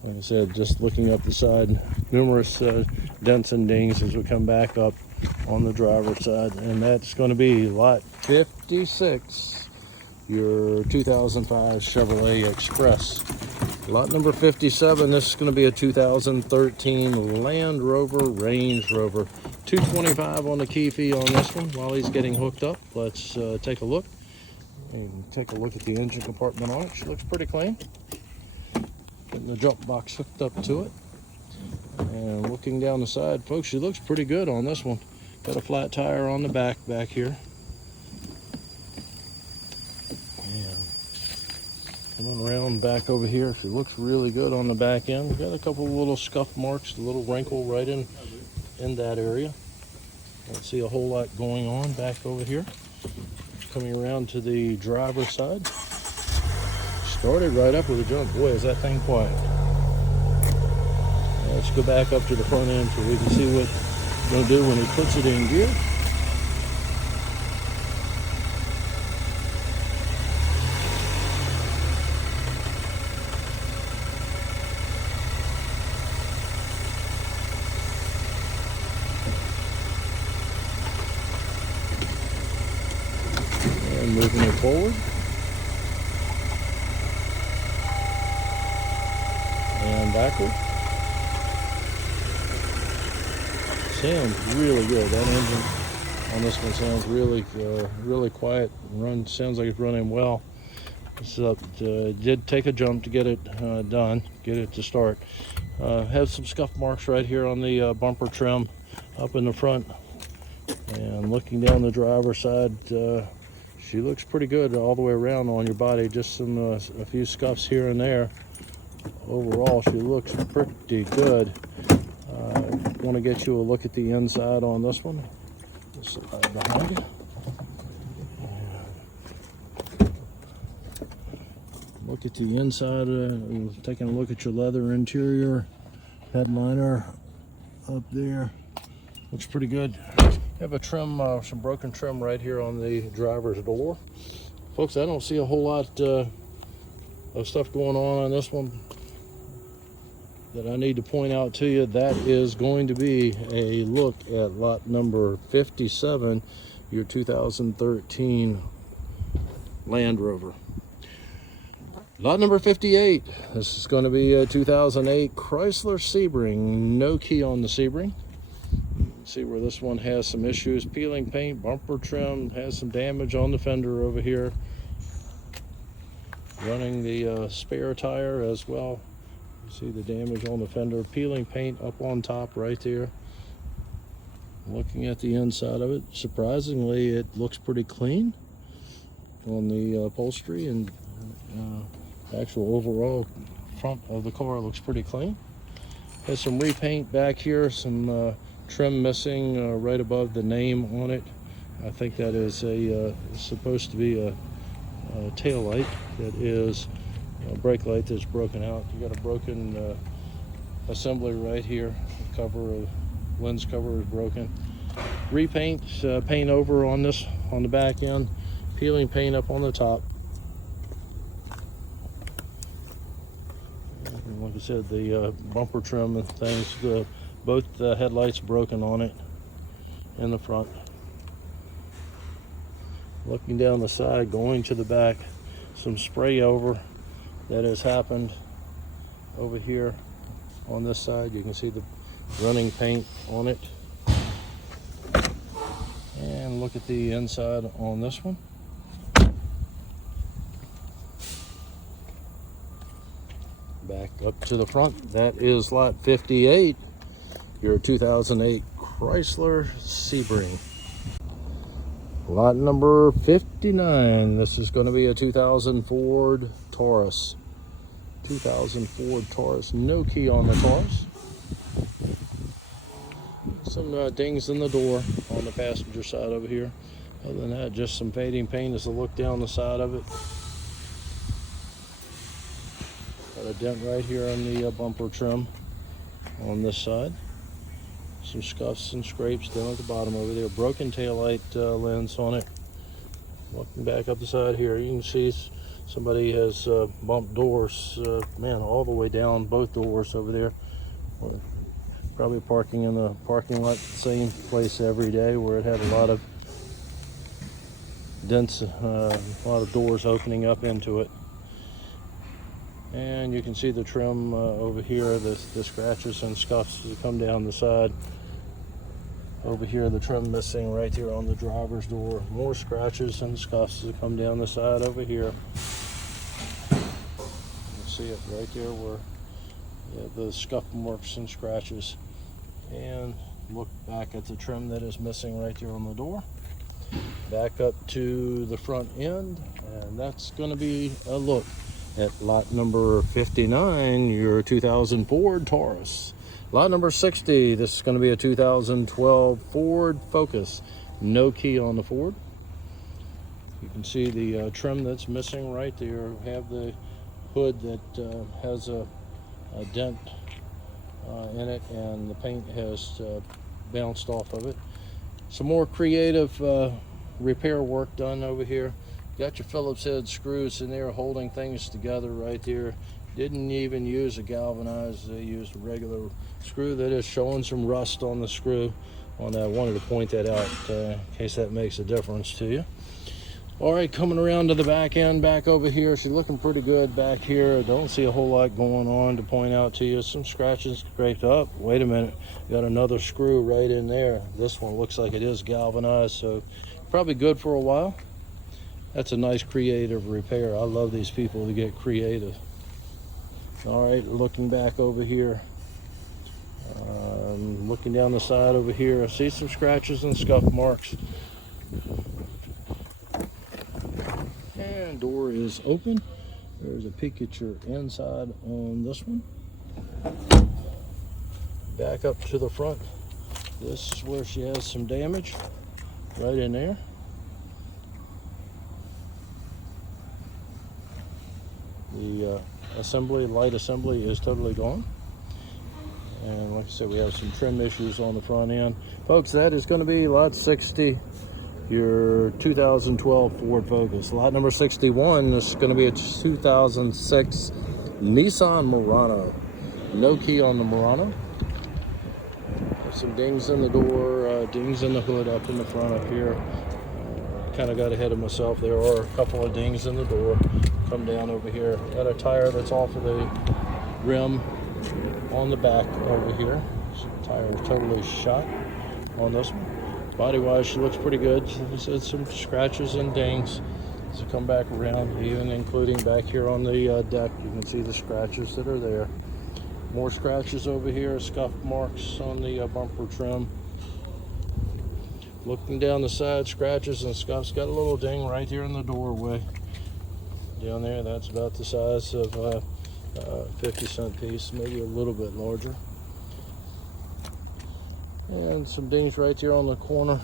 like I said, just looking up the side, numerous dents and dings as we come back up on the driver's side. And that's going to be lot 56, your 2005 Chevrolet Express. Lot number 57, this is going to be a 2013 Land Rover Range Rover. 225 on the key fee on this one. While he's getting hooked up, let's take a look. And take a look at the engine compartment on it. She looks pretty clean. Getting the jump box hooked up to it. And looking down the side, folks, she looks pretty good on this one. Got a flat tire on the back here. Coming around back over here, she looks really good on the back end. Got a couple of little scuff marks, a little wrinkle right in that area. Don't see a whole lot going on back over here. Coming around to the driver's side. Started right up with a jump. Boy, is that thing quiet. Let's go back up to the front end so we can see what it's going to do when he puts it in gear. moving it forward. And backward. Sounds really good. That engine on this one sounds really quiet. Sounds like it's running well. Did take a jump to get it done, get it to start. Have some scuff marks right here on the bumper trim up in the front. And looking down the driver's side, she looks pretty good all the way around on your body. Just a few scuffs here and there. Overall, she looks pretty good. Want to get you a look at the inside on this one. This side behind you. Look at the inside, taking a look at your leather interior, headliner up there. Looks pretty good. Have a trim, some broken trim right here on the driver's door. Folks, I don't see a whole lot of stuff going on this one that I need to point out to you. That is going to be a look at lot number 57, your 2013 Land Rover. Lot number 58, this is going to be a 2008 Chrysler Sebring. No key on the Sebring. See where this one has some issues. Peeling paint, bumper trim, has some damage on the fender over here. Running the spare tire as well. You see the damage on the fender. Peeling paint up on top right there. Looking at the inside of it, surprisingly it looks pretty clean on the upholstery, and actual overall front of the car looks pretty clean. Has some repaint back here, some trim missing right above the name on it. I think that is supposed to be a tail light. That is a brake light that's broken out. You got a broken assembly right here. The lens cover is broken. Repaint, paint over on this, on the back end. Peeling paint up on the top. And like I said, the bumper trim and things, both headlights broken on it in the front. Looking down the side, going to the back, some spray over that has happened over here on this side. You can see the running paint on it. And look at the inside on this one. Back up to the front, that is lot 58, your 2008 Chrysler Sebring. Lot number 59, this is going to be a 2000 Ford Taurus. 2000 Ford Taurus, no key on the Taurus. Some dings in the door on the passenger side over here. Other than that, just some fading paint as I look down the side of it. Got a dent right here on the bumper trim on this side. Some scuffs and scrapes down at the bottom over there. Broken taillight lens on it. Looking back up the side here, you can see somebody has bumped doors, man, all the way down both doors over there. Probably parking in the parking lot, same place every day, where it had a lot of dents, a lot of doors opening up into it. And you can see the trim over here, the scratches and scuffs that come down the side. Over here, the trim missing right here on the driver's door. More scratches and scuffs that come down the side over here. You can see it right there where the scuff marks and scratches. And look back at the trim that is missing right there on the door. Back up to the front end, and that's going to be a look at lot number 59, your 2000 Ford Taurus. Lot number 60, this is going to be a 2012 Ford Focus. No key on the Ford. You can see the trim that's missing right there. We have the hood that has a dent in it, and the paint has bounced off of it. Some more creative repair work done over here. Got your Phillips head screws in there holding things together right there. Didn't even use a galvanized, they used a regular screw that is showing some rust on the screw on that. I wanted to point that out in case that makes a difference to you. All right, coming around to the back end, back over here. She's looking pretty good back here. I don't see a whole lot going on to point out to you. Some scratches scraped up. Wait a minute, got another screw right in there. This one looks like it is galvanized, so probably good for a while. That's a nice creative repair. I love these people that get creative. All right, looking back over here. Looking down the side over here, I see some scratches and scuff marks. And door is open. There's a peek at your inside on this one. Back up to the front. This is where she has some damage, right in there. The light assembly is totally gone. And like I said, we have some trim issues on the front end. Folks, that is going to be lot 60, your 2012 Ford Focus. Lot number 61 is going to be a 2006 Nissan Murano. No key on the Murano. There's some dings in the door, dings in the hood up in the front up here. Kind of got ahead of myself. There are a couple of dings in the door. Come down over here. Got a tire that's off of the rim on the back over here. So the tire is totally shot on this one. Body wise, she looks pretty good. There's some scratches and dings. So come back around, even including back here on the deck. You can see the scratches that are there. More scratches over here, scuff marks on the bumper trim. Looking down the side, scratches and scuffs. Got a little ding right here in the doorway. Down there, that's about the size of a 50-cent piece, maybe a little bit larger. And some dings right there on the corner.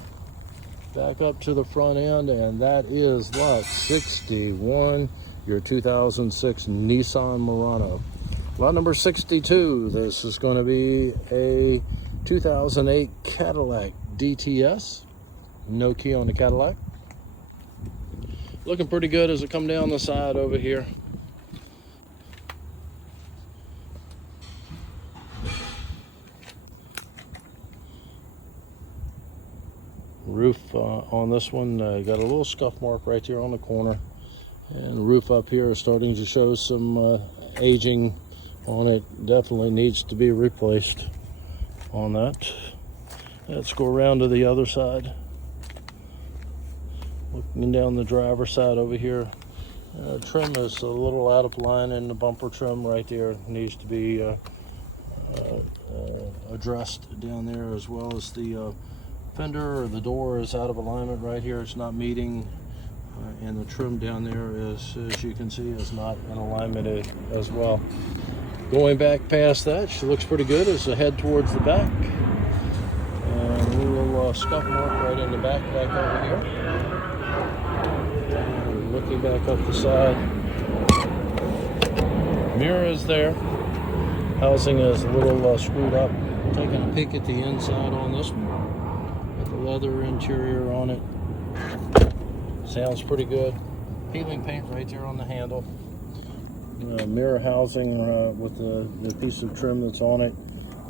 Back up to the front end, and that is lot 61, your 2006 Nissan Murano. Lot number 62, this is going to be a 2008 Cadillac DTS. No key on the Cadillac. Looking pretty good as I come down the side over here. Roof on this one, got a little scuff mark right there on the corner. And the roof up here is starting to show some aging on it. Definitely needs to be replaced on that. Let's go around to the other side. Looking down the driver's side over here, trim is a little out of line in the bumper trim right there. Needs to be addressed down there, as well as the fender or the door is out of alignment right here. It's not meeting, and the trim down there is, as you can see, is not in alignment as well. Going back past that, she looks pretty good as I head towards the back. And a little scuff mark right in the back over here. Looking back up the side, mirror is there. Housing is a little screwed up. Taking a peek at the inside on this one. Got the leather interior on it. Sounds pretty good. Peeling paint right there on the handle. Mirror housing with the piece of trim that's on it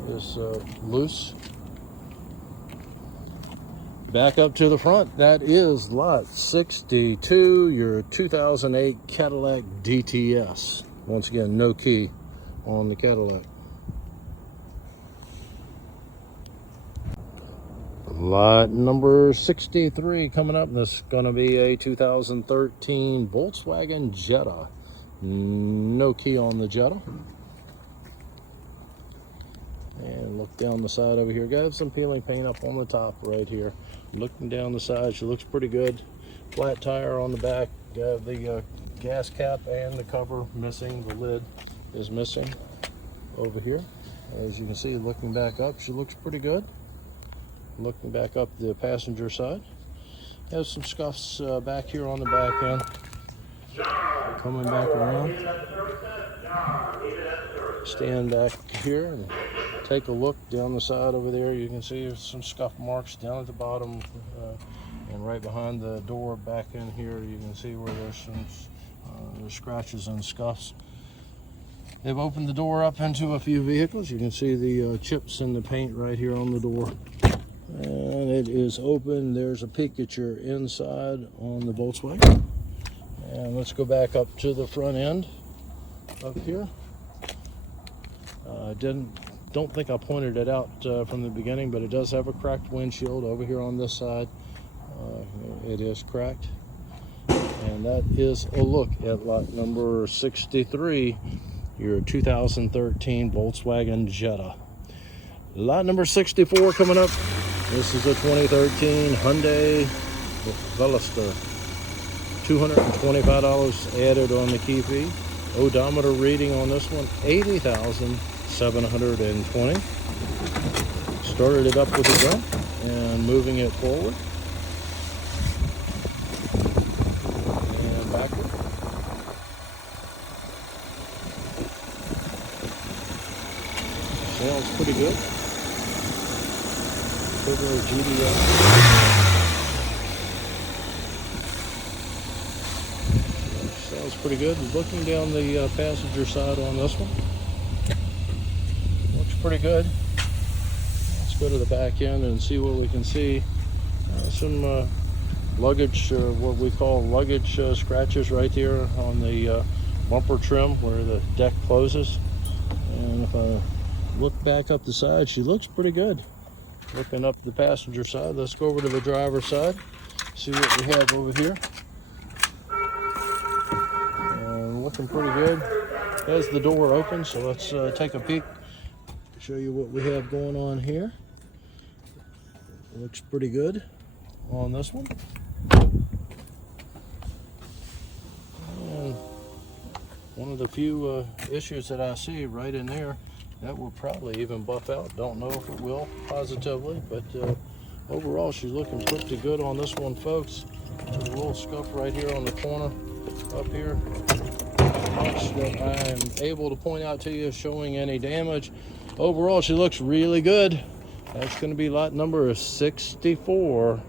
is loose. Back up to the front, that is lot 62, your 2008 Cadillac DTS. Once again, no key on the Cadillac. Lot number 63 coming up. This is going to be a 2013 Volkswagen Jetta. No key on the Jetta. And look down the side over here. Got some peeling paint up on the top right here. Looking down the side, she looks pretty good. Flat tire on the back. Got the gas cap and the cover missing. The lid is missing over here. As you can see, looking back up, she looks pretty good. Looking back up the passenger side. Has some scuffs back here on the back end. Coming back around. Stand back here and take a look down the side over there. You can see there's some scuff marks down at the bottom and right behind the door back in here. You can see where there's some scratches and scuffs. They've opened the door up into a few vehicles. You can see the chips in the paint right here on the door. And it is open. There's a peek at your inside on the Volkswagen. And let's go back up to the front end up here. Don't think I pointed it out from the beginning, but it does have a cracked windshield over here on this side. It is cracked. And that is a look at lot number 63, your 2013 Volkswagen Jetta. Lot number 64 coming up. This is a 2013 Hyundai Veloster. $225 added on the key fee. Odometer reading on this one, 80,720. Started it up with a jump and moving it forward and backward. Sounds pretty good. Turbo GDI. Sounds pretty good. Looking down the passenger side on this one, looks pretty good. Let's go to the back end and see what we can see. Some luggage, what we call luggage scratches right there on the bumper trim where the deck closes. And if I look back up the side, she looks pretty good. Looking up the passenger side, let's go over to the driver's side, see what we have over here. Looking pretty good. Has the door open, so let's take a peek, show you what we have going on here. Looks pretty good on this one. And one of the few issues that I see right in there, that will probably even buff out. Don't know if it will positively, but overall she's looking pretty good on this one, folks. There's a little scuff right here on the corner up here. Much that I am able to point out to you showing any damage. Overall she looks really good. That's going to be lot number 64,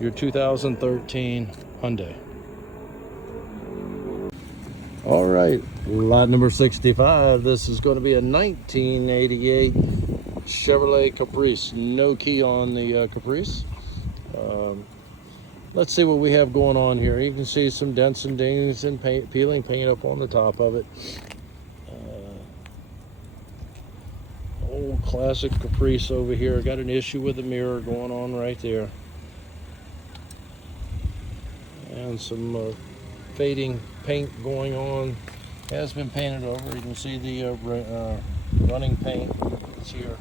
your 2013 Hyundai. All right, lot number 65. This is going to be a 1988 Chevrolet Caprice. No key on the Caprice. Let's see what we have going on here. You can see some dents and dings and peeling paint up on the top of it. Old classic Caprice over here. Got an issue with the mirror going on right there. And some fading paint going on. Has been painted over. You can see the running paint. It's here.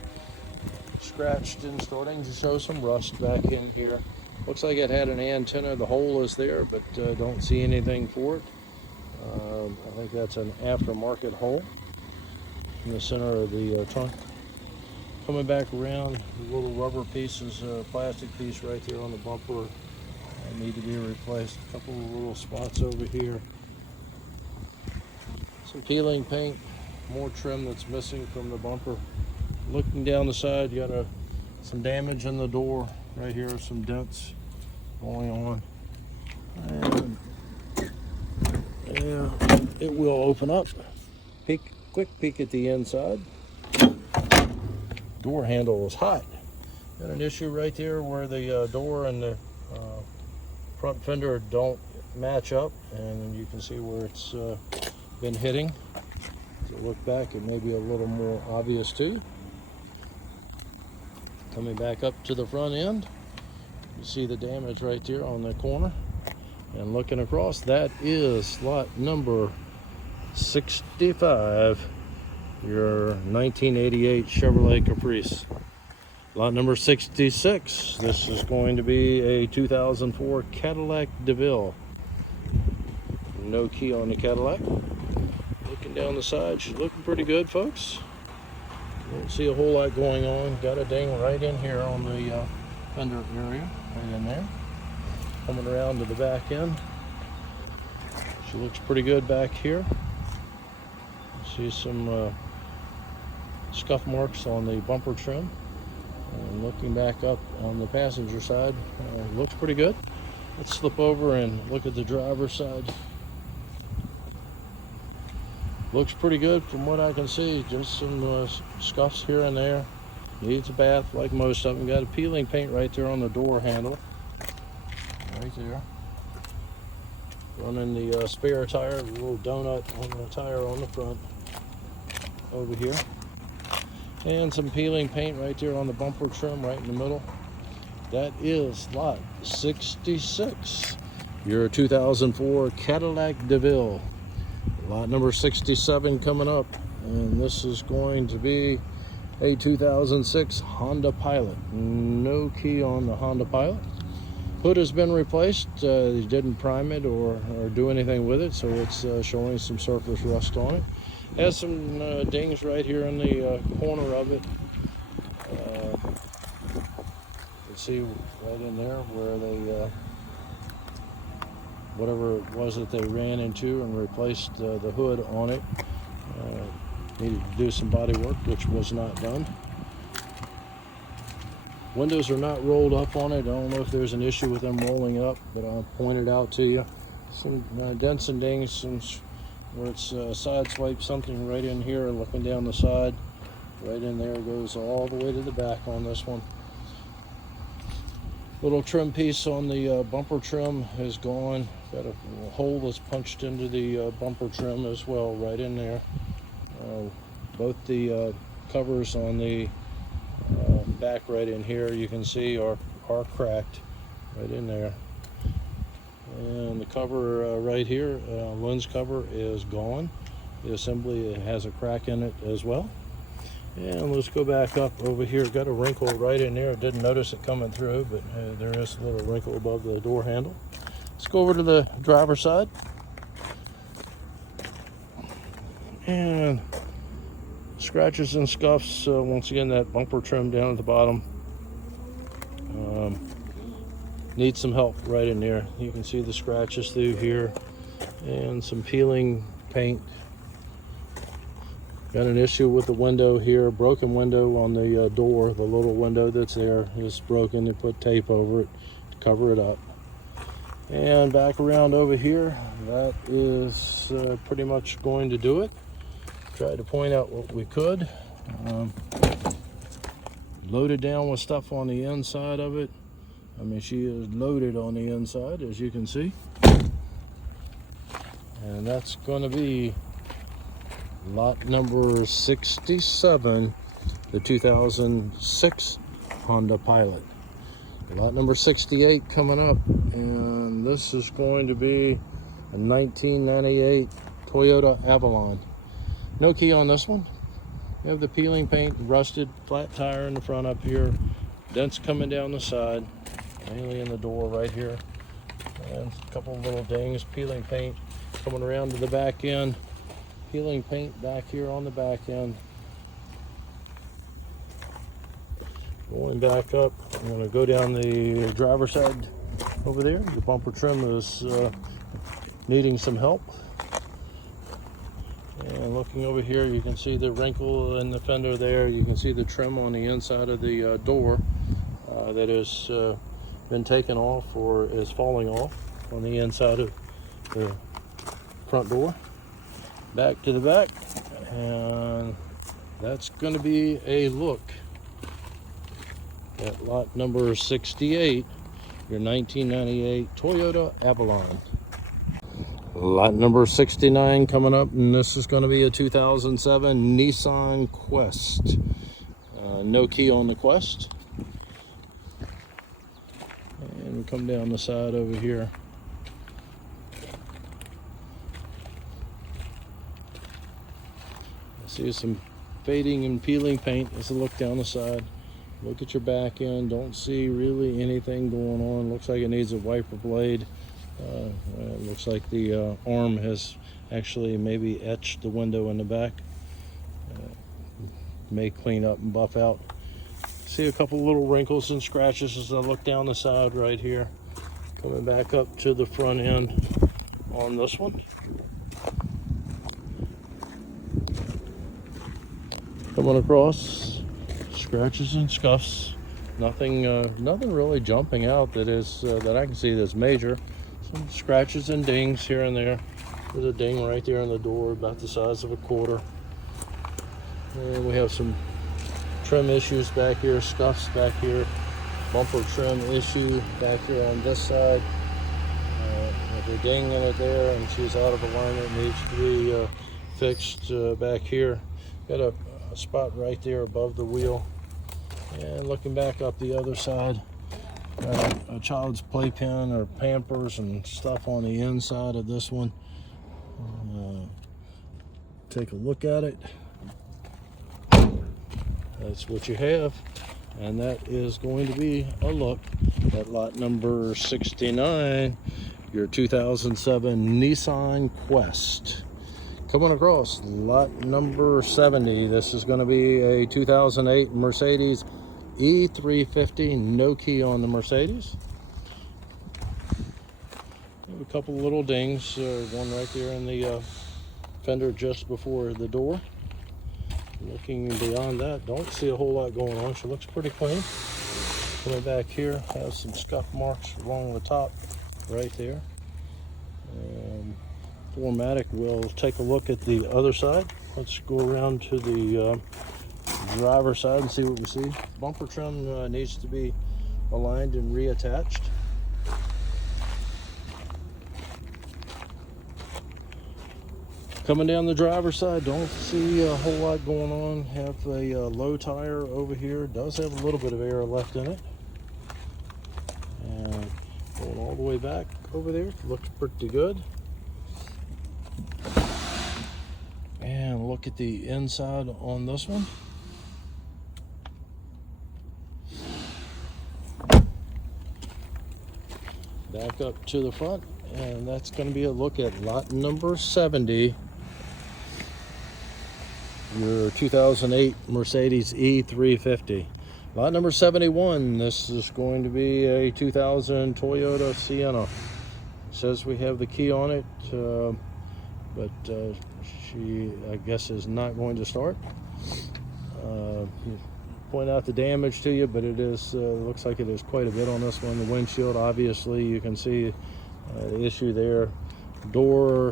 Scratched and starting to show some rust back in here. Looks like it had an antenna. The hole is there, but don't see anything for it. I think that's an aftermarket hole in the center of the trunk. Coming back around, the little rubber pieces, plastic piece right there on the bumper need to be replaced. A couple of little spots over here. Some peeling paint, more trim that's missing from the bumper. Looking down the side, you got some damage in the door right here, some dents going on. And yeah, it will open up. Quick peek at the inside. Door handle is hot. Got an issue right there where the door and the front fender don't match up, and you can see where it's been hitting. As you look back, it may be a little more obvious too. Coming back up to the front end, you see the damage right there on the corner. And looking across, that is lot number 65, your 1988 Chevrolet Caprice. Lot number 66, this is going to be a 2004 Cadillac Deville. No key on the Cadillac. Looking down the side, she's looking pretty good, folks. Don't see a whole lot going on. Got a ding right in here on the fender area, right in there. Coming around to the back end. She looks pretty good back here. See some scuff marks on the bumper trim. And looking back up on the passenger side, looks pretty good. Let's slip over and look at the driver's side. Looks pretty good from what I can see. Just some scuffs here and there. Needs a bath like most of them. Got a peeling paint right there on the door handle. Right there. Running the spare tire, a little donut on the tire on the front over here. And some peeling paint right there on the bumper trim right in the middle. That is lot 66. Your 2004 Cadillac Deville. Lot number 67 coming up. And this is going to be a 2006 Honda Pilot. No key on the Honda Pilot. Hood has been replaced. They didn't prime it or do anything with it, so it's showing some surface rust on it. Has some dings right here in the corner of it. You can see right in there where they, whatever it was that they ran into and replaced the hood on it. Needed to do some body work, which was not done. Windows are not rolled up on it. I don't know if there's an issue with them rolling up, but I'll point it out to you. Some dents and dings, some where it's side swipe something right in here, looking down the side. Right in there, goes all the way to the back on this one. Little trim piece on the bumper trim is gone. Got a hole that's punched into the bumper trim as well, right in there. Both the covers on the back right in here, you can see are cracked right in there. And the cover right here, lens cover, is gone. The assembly has a crack in it as well. And let's go back up over here. Got a wrinkle right in there. Didn't notice it coming through, but there is a little wrinkle above the door handle. Let's go over to the driver's side. And scratches and scuffs. Once again, that bumper trim down at the bottom needs some help right in there. You can see the scratches through here and some peeling paint. Got an issue with the window here, broken window on the door. The little window that's there is broken. They put tape over it to cover it up. And back around over here, that is pretty much going to do it. Tried to point out what we could. Loaded down with stuff on the inside of it. I mean, she is loaded on the inside, as you can see. And that's going to be lot number 67, the 2006 Honda Pilot. Lot number 68 coming up, and this is going to be a 1998 Toyota Avalon. No key on this one. You have the peeling paint, rusted flat tire in the front up here, dents coming down the side, mainly in the door right here, and a couple of little dings. Peeling paint coming around to the back end, peeling paint back here on the back end. Going back up, I'm going to go down the driver's side over there. The bumper trim is needing some help. And looking over here, you can see the wrinkle in the fender there. You can see the trim on the inside of the door that has been taken off or is falling off on the inside of the front door. Back to the back, and that's going to be a look at lot number 68, your 1998 Toyota Avalon. Lot number 69 coming up, and this is going to be a 2007 Nissan Quest. No key on the Quest. And we come down the side over here. I see some fading and peeling paint as I look down the side. Look at your back end. Don't see really anything going on. Looks like it needs a wiper blade. It looks like the arm has actually maybe etched the window in the back. May clean up and buff out. See a couple little wrinkles and scratches as I look down the side right here. Coming back up to the front end on this one. Coming across, scratches and scuffs. Nothing really jumping out that is that I can see that's major. Some scratches and dings here and there. There's a ding right there on the door, about the size of a quarter. And we have some trim issues back here, scuffs back here, bumper trim issue back here on this side. With a ding in it there, and she's out of alignment, needs to be fixed back here. Got a spot right there above the wheel. And looking back up the other side, a child's playpen or Pampers and stuff on the inside of this one. Take a look at it. That's what you have, and that is going to be a look at lot number 69, your 2007 Nissan Quest. Coming across lot number 70, this is going to be a 2008 Mercedes E350, no key on the Mercedes. A couple little dings, one right there in the fender just before the door. Looking beyond that, don't see a whole lot going on. She looks pretty clean. Coming back here, has some scuff marks along the top right there. 4MATIC, we'll take a look at the other side. Let's go around to the driver's side and see what we see. Bumper trim needs to be aligned and reattached. Coming down the driver's side, don't see a whole lot going on. Have a low tire over here. Does have a little bit of air left in it. And going all the way back over there, looks pretty good. And look at the inside on this one. Back up to the front, and that's going to be a look at lot number 70. Your 2008 Mercedes E350. Lot number 71, this is going to be a 2000 Toyota Sienna. It says we have the key on it, but she, I guess, is not going to start. Point out the damage to you, but it is looks like it is quite a bit on this one. The windshield, obviously, you can see the issue there. Door,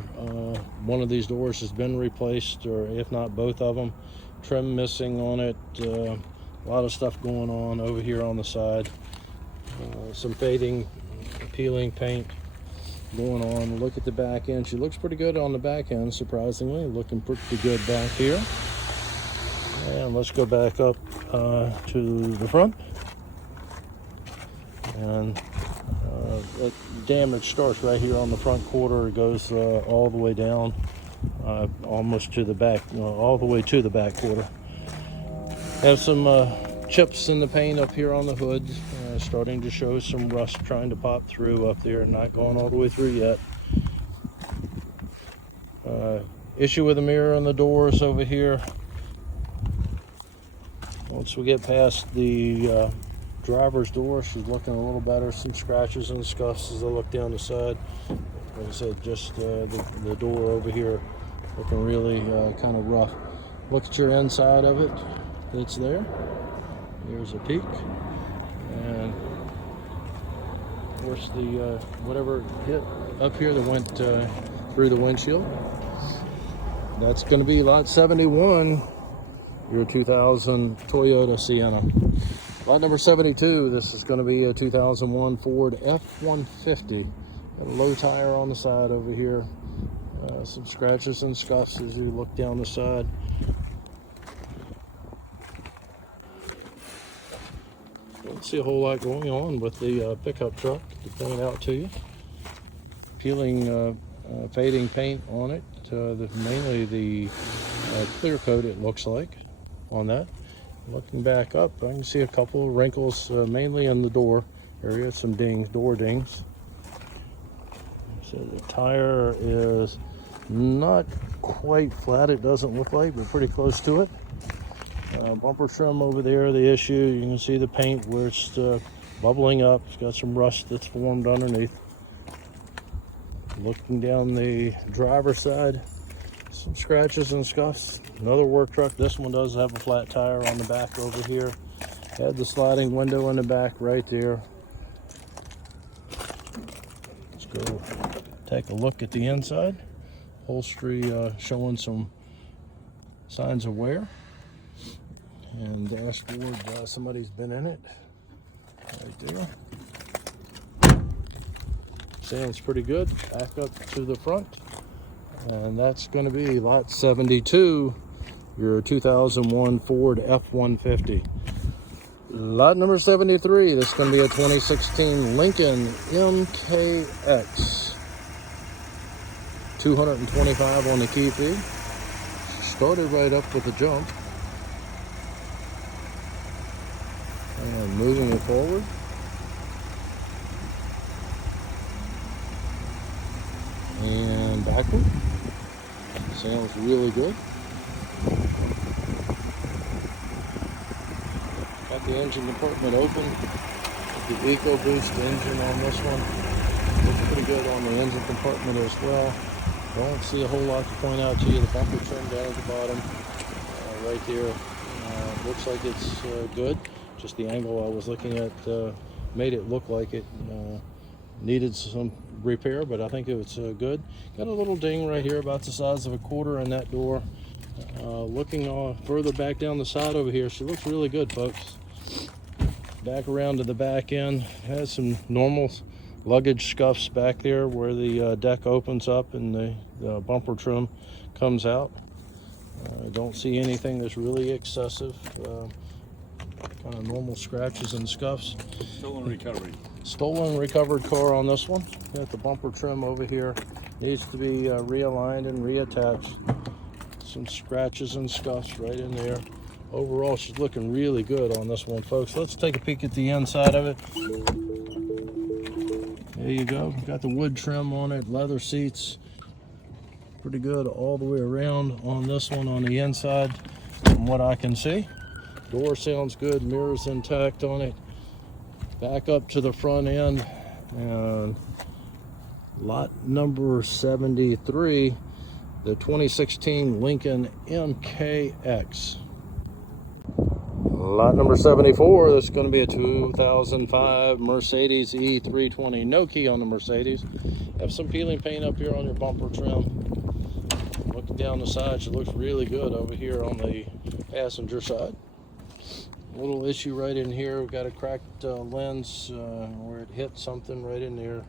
one of these doors has been replaced, or if not both of them. Trim missing on it. A lot of stuff going on over here on the side. Some fading, peeling paint going on. Look at the back end. She looks pretty good on the back end, surprisingly. Looking pretty good back here. And let's go back up to the front. And that damage starts right here on the front quarter. It goes all the way down, almost to the back, all the way to the back quarter. Have some chips in the paint up here on the hood, starting to show some rust trying to pop through up there, not going all the way through yet. Issue with the mirror on the doors over here. Once we get past the driver's door, she's looking a little better. Some scratches and scuffs as I look down the side. Like I said, just the door over here looking really kind of rough. Look at your inside of it. It's there. Here's a peek. And of course the whatever hit up here that went through the windshield. That's going to be lot 71, your 2000 Toyota Sienna. Lot number 72, this is going to be a 2001 Ford F-150. Got a low tire on the side over here. Some scratches and scuffs as you look down the side. Don't see a whole lot going on with the pickup truck to point out to you. Peeling, fading paint on it. Mainly the clear coat, it looks like, on that. Looking back up, I can see a couple of wrinkles, mainly in the door area, some dings, door dings. So the tire is not quite flat, it doesn't look like, but pretty close to it. Bumper trim over there, the issue, you can see the paint where it's bubbling up. It's got some rust that's formed underneath. Looking down the driver's side, some scratches and scuffs. Another work truck. This one does have a flat tire on the back over here. Had the sliding window in the back right there. Let's go take a look at the inside. Upholstery showing some signs of wear. And dashboard, somebody's been in it. Right there. Sounds pretty good. Back up to the front. And that's going to be lot 72, your 2001 Ford F-150. Lot number 73, this is going to be a 2016 Lincoln MKX. 225 on the key fee. Started right up with a jump. And moving it forward. And backward. Sounds really good. Got the engine compartment open. The EcoBoost engine on this one. Looks pretty good on the engine compartment as well. Don't see a whole lot to point out to you. The bumper trim down at the bottom, right there. Looks like it's good. Just the angle I was looking at made it look like it needed some repair, but I think it's good. Got a little ding right here about the size of a quarter in that door. Looking further back down the side over here, she looks really good, folks. Back around to the back end, has some normal luggage scuffs back there where the deck opens up and the bumper trim comes out. I don't see anything that's really excessive. Kind of normal scratches and scuffs. Stolen recovery. Stolen recovered car on this one. Got the bumper trim over here. Needs to be realigned and reattached. Some scratches and scuffs right in there. Overall, she's looking really good on this one, folks. Let's take a peek at the inside of it. There you go. Got the wood trim on it, leather seats. Pretty good all the way around on this one on the inside, from what I can see. Door sounds good, mirrors intact on it. Back up to the front end, and lot number 73, the 2016 Lincoln MKX. Lot number 74, this is going to be a 2005 Mercedes E320. No key on the Mercedes. Have some peeling paint up here on your bumper trim. Looking down the side, she looks really good over here on the passenger side. Little issue right in here. We've got a cracked lens where it hit something right in there.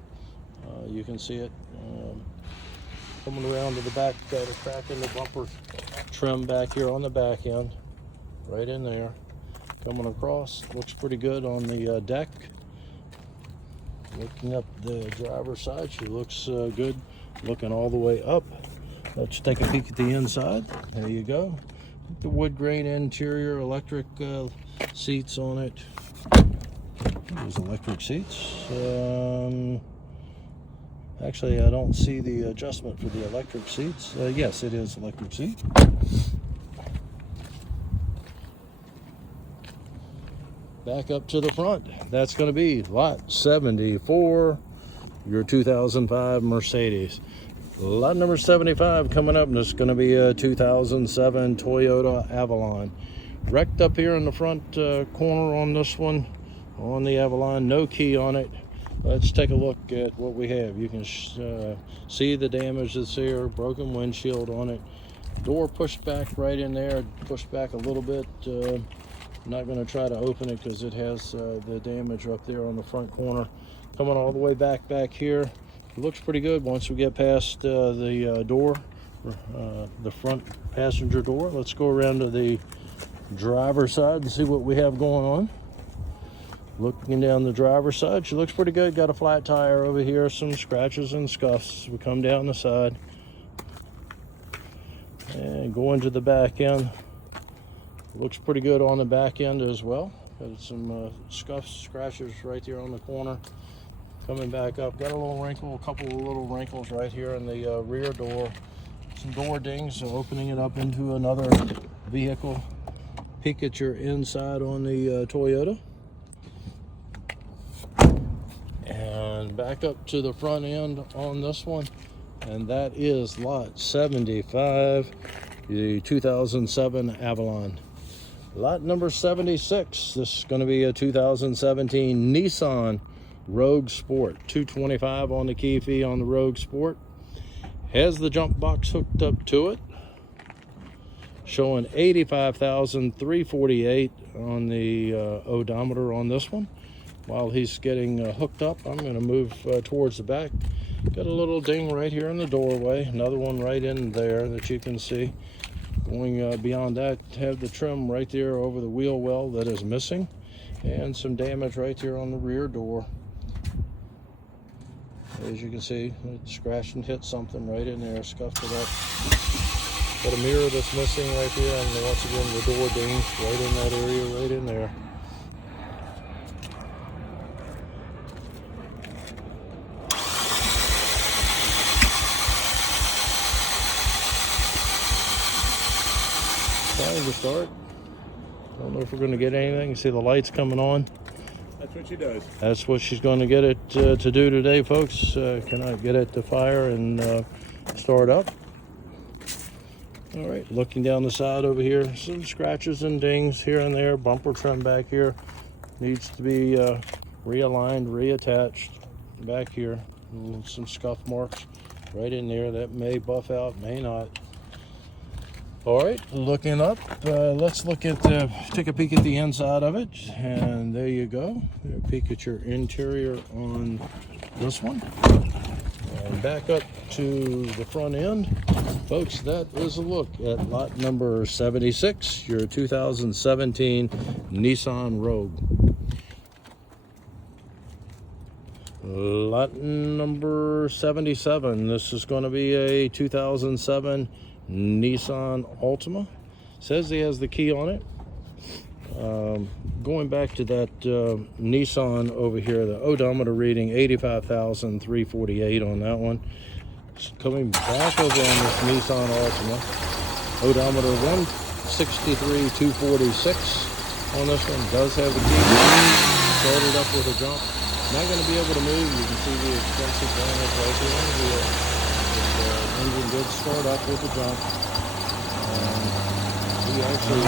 You can see it. Coming around to the back, got a crack in the bumper trim back here on the back end. Right in there. Coming across, looks pretty good on the deck. Looking up the driver's side, she looks good. Looking all the way up. Let's take a peek at the inside. There you go. The wood grain interior, electric seats on it. Those electric seats. Actually, I don't see the adjustment for the electric seats. Yes, it is electric seat. Back up to the front. That's going to be lot 74, your 2005 Mercedes. Lot number 75 coming up, and it's going to be a 2007 Toyota Avalon. Wrecked up here in the front corner on this one, on the Avalon. No key on it. Let's take a look at what we have. You can see the damage that's here. Broken windshield on it. Door pushed back right in there. Pushed back a little bit. I'm not going to try to open it because it has the damage up there on the front corner. Coming all the way back here. It looks pretty good once we get past the door, the front passenger door. Let's go around to the driver's side and see what we have going on. Looking down the driver's side, she looks pretty good. Got a flat tire over here, some scratches and scuffs. We come down the side and go into the back end. Looks pretty good on the back end as well. Got some scuffs, scratches right there on the corner. Coming back up, got a little wrinkle, a couple of little wrinkles right here in the rear door. Some door dings, so opening it up into another vehicle. Peek at your inside on the Toyota. And back up to the front end on this one. And that is lot 75, the 2007 Avalon. Lot number 76, this is going to be a 2017 Nissan Rogue Sport. 225 on the key fee on the Rogue Sport. Has the jump box hooked up to it. showing 85,348 on the odometer on this one. While he's getting hooked up, I'm going to move towards the back. Got a little ding right here in the doorway, another one right in there that you can see. Going beyond that, have the trim right there over the wheel well that is missing, and some damage right there on the rear door. As you can see, it scratched and hit something right in there, scuffed it up. Got a mirror that's missing right there, and once again the door dings right in that area, right in there. Time to start. Don't know if we're going to get anything. You see the lights coming on. That's what she does. That's what she's going to get it to do today, folks. Cannot get it to fire and start up. All right, looking down the side over here, some scratches and dings here and there. Bumper trim back here needs to be realigned, reattached back here. Some scuff marks right in there that may buff out, may not. All right, looking up, let's look at, take a peek at the inside of it, and there you go. A peek at your interior on this one. And back up to the front end, folks, that is a look at lot number 76, your 2017 Nissan Rogue. Lot number 77, this is going to be a 2007 Nissan Altima. Says he has the key on it. Going back to that Nissan over here, the odometer reading 85,348 on that one. Coming back over on this Nissan Altima, odometer 163,246 on this one. Does have the key. Started up with a jump. Not going to be able to move. You can see the extensive damage right here on the wheel. Engine did start up with the jump. He actually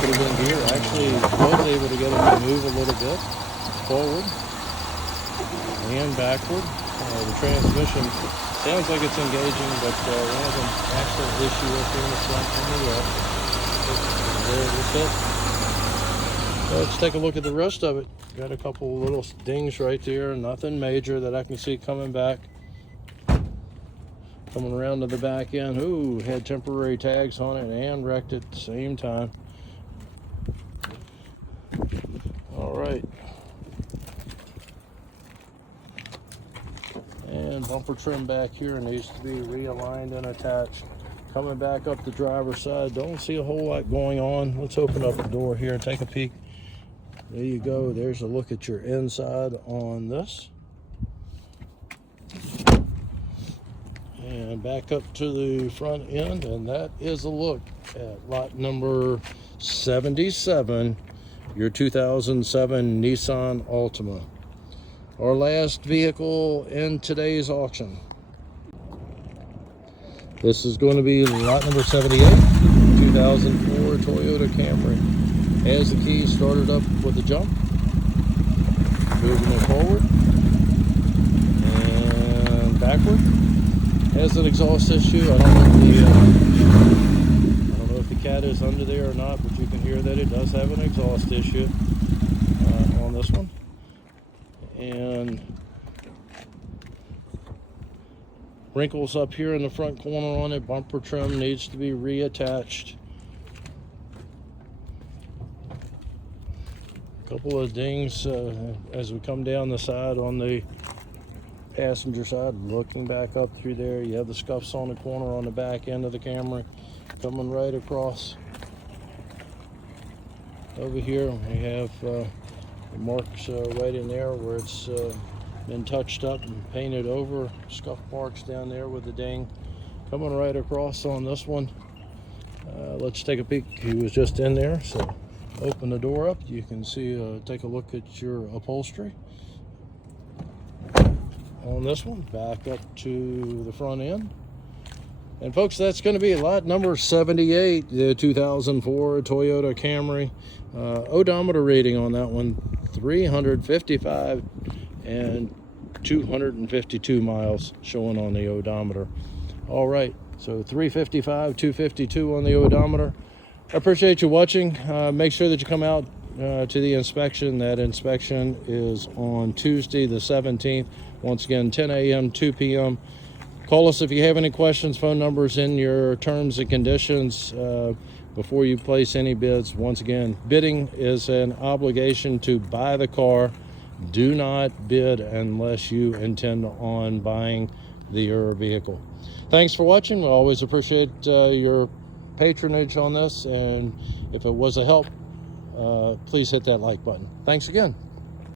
could have been here. Actually was able to get him to move a little bit forward and backward. The transmission sounds like it's engaging, but one of the actual issue up here in the front and the rear. There it is. Let's take a look at the rest of it. Got a couple little dings right there. Nothing major that I can see coming back. Coming around to the back end, ooh, had temporary tags on it and wrecked it at the same time. All right. And bumper trim back here needs to be realigned and attached. Coming back up the driver's side, don't see a whole lot going on. Let's open up the door here and take a peek. There you go. There's a look at your inside on this. And back up to the front end, and that is a look at lot number 77, your 2007 Nissan Altima. Our last vehicle in today's auction. This is going to be lot number 78, 2004 Toyota Camry. Has the key, started up with a jump. Moving it forward and backward. Has an exhaust issue. I don't know if the cat is under there or not, but you can hear that it does have an exhaust issue on this one. And wrinkles up here in the front corner on it. Bumper trim needs to be reattached. A couple of dings as we come down the side on the passenger side. Looking back up through there, you have the scuffs on the corner on the back end of the Camry coming right across. Over here we have the marks right in there where it's been touched up and painted over. Scuff marks down there with the ding coming right across on this one. Let's take a peek. He was just in there, so open the door up. You can see, take a look at your upholstery on this one. Back up to the front end. And folks, that's going to be lot number 78, the 2004 Toyota Camry. Odometer rating on that one, 355 and 252 miles showing on the odometer. All right, so 355, 252 on the odometer. I appreciate you watching. Make sure that you come out to the inspection. That inspection is on Tuesday the 17th. Once again, 10 a.m., 2 p.m. Call us if you have any questions. Phone numbers in your terms and conditions before you place any bids. Once again, bidding is an obligation to buy the car. Do not bid unless you intend on buying your vehicle. Thanks for watching. We always appreciate your patronage on this, and if it was a help, please hit that like button. Thanks again.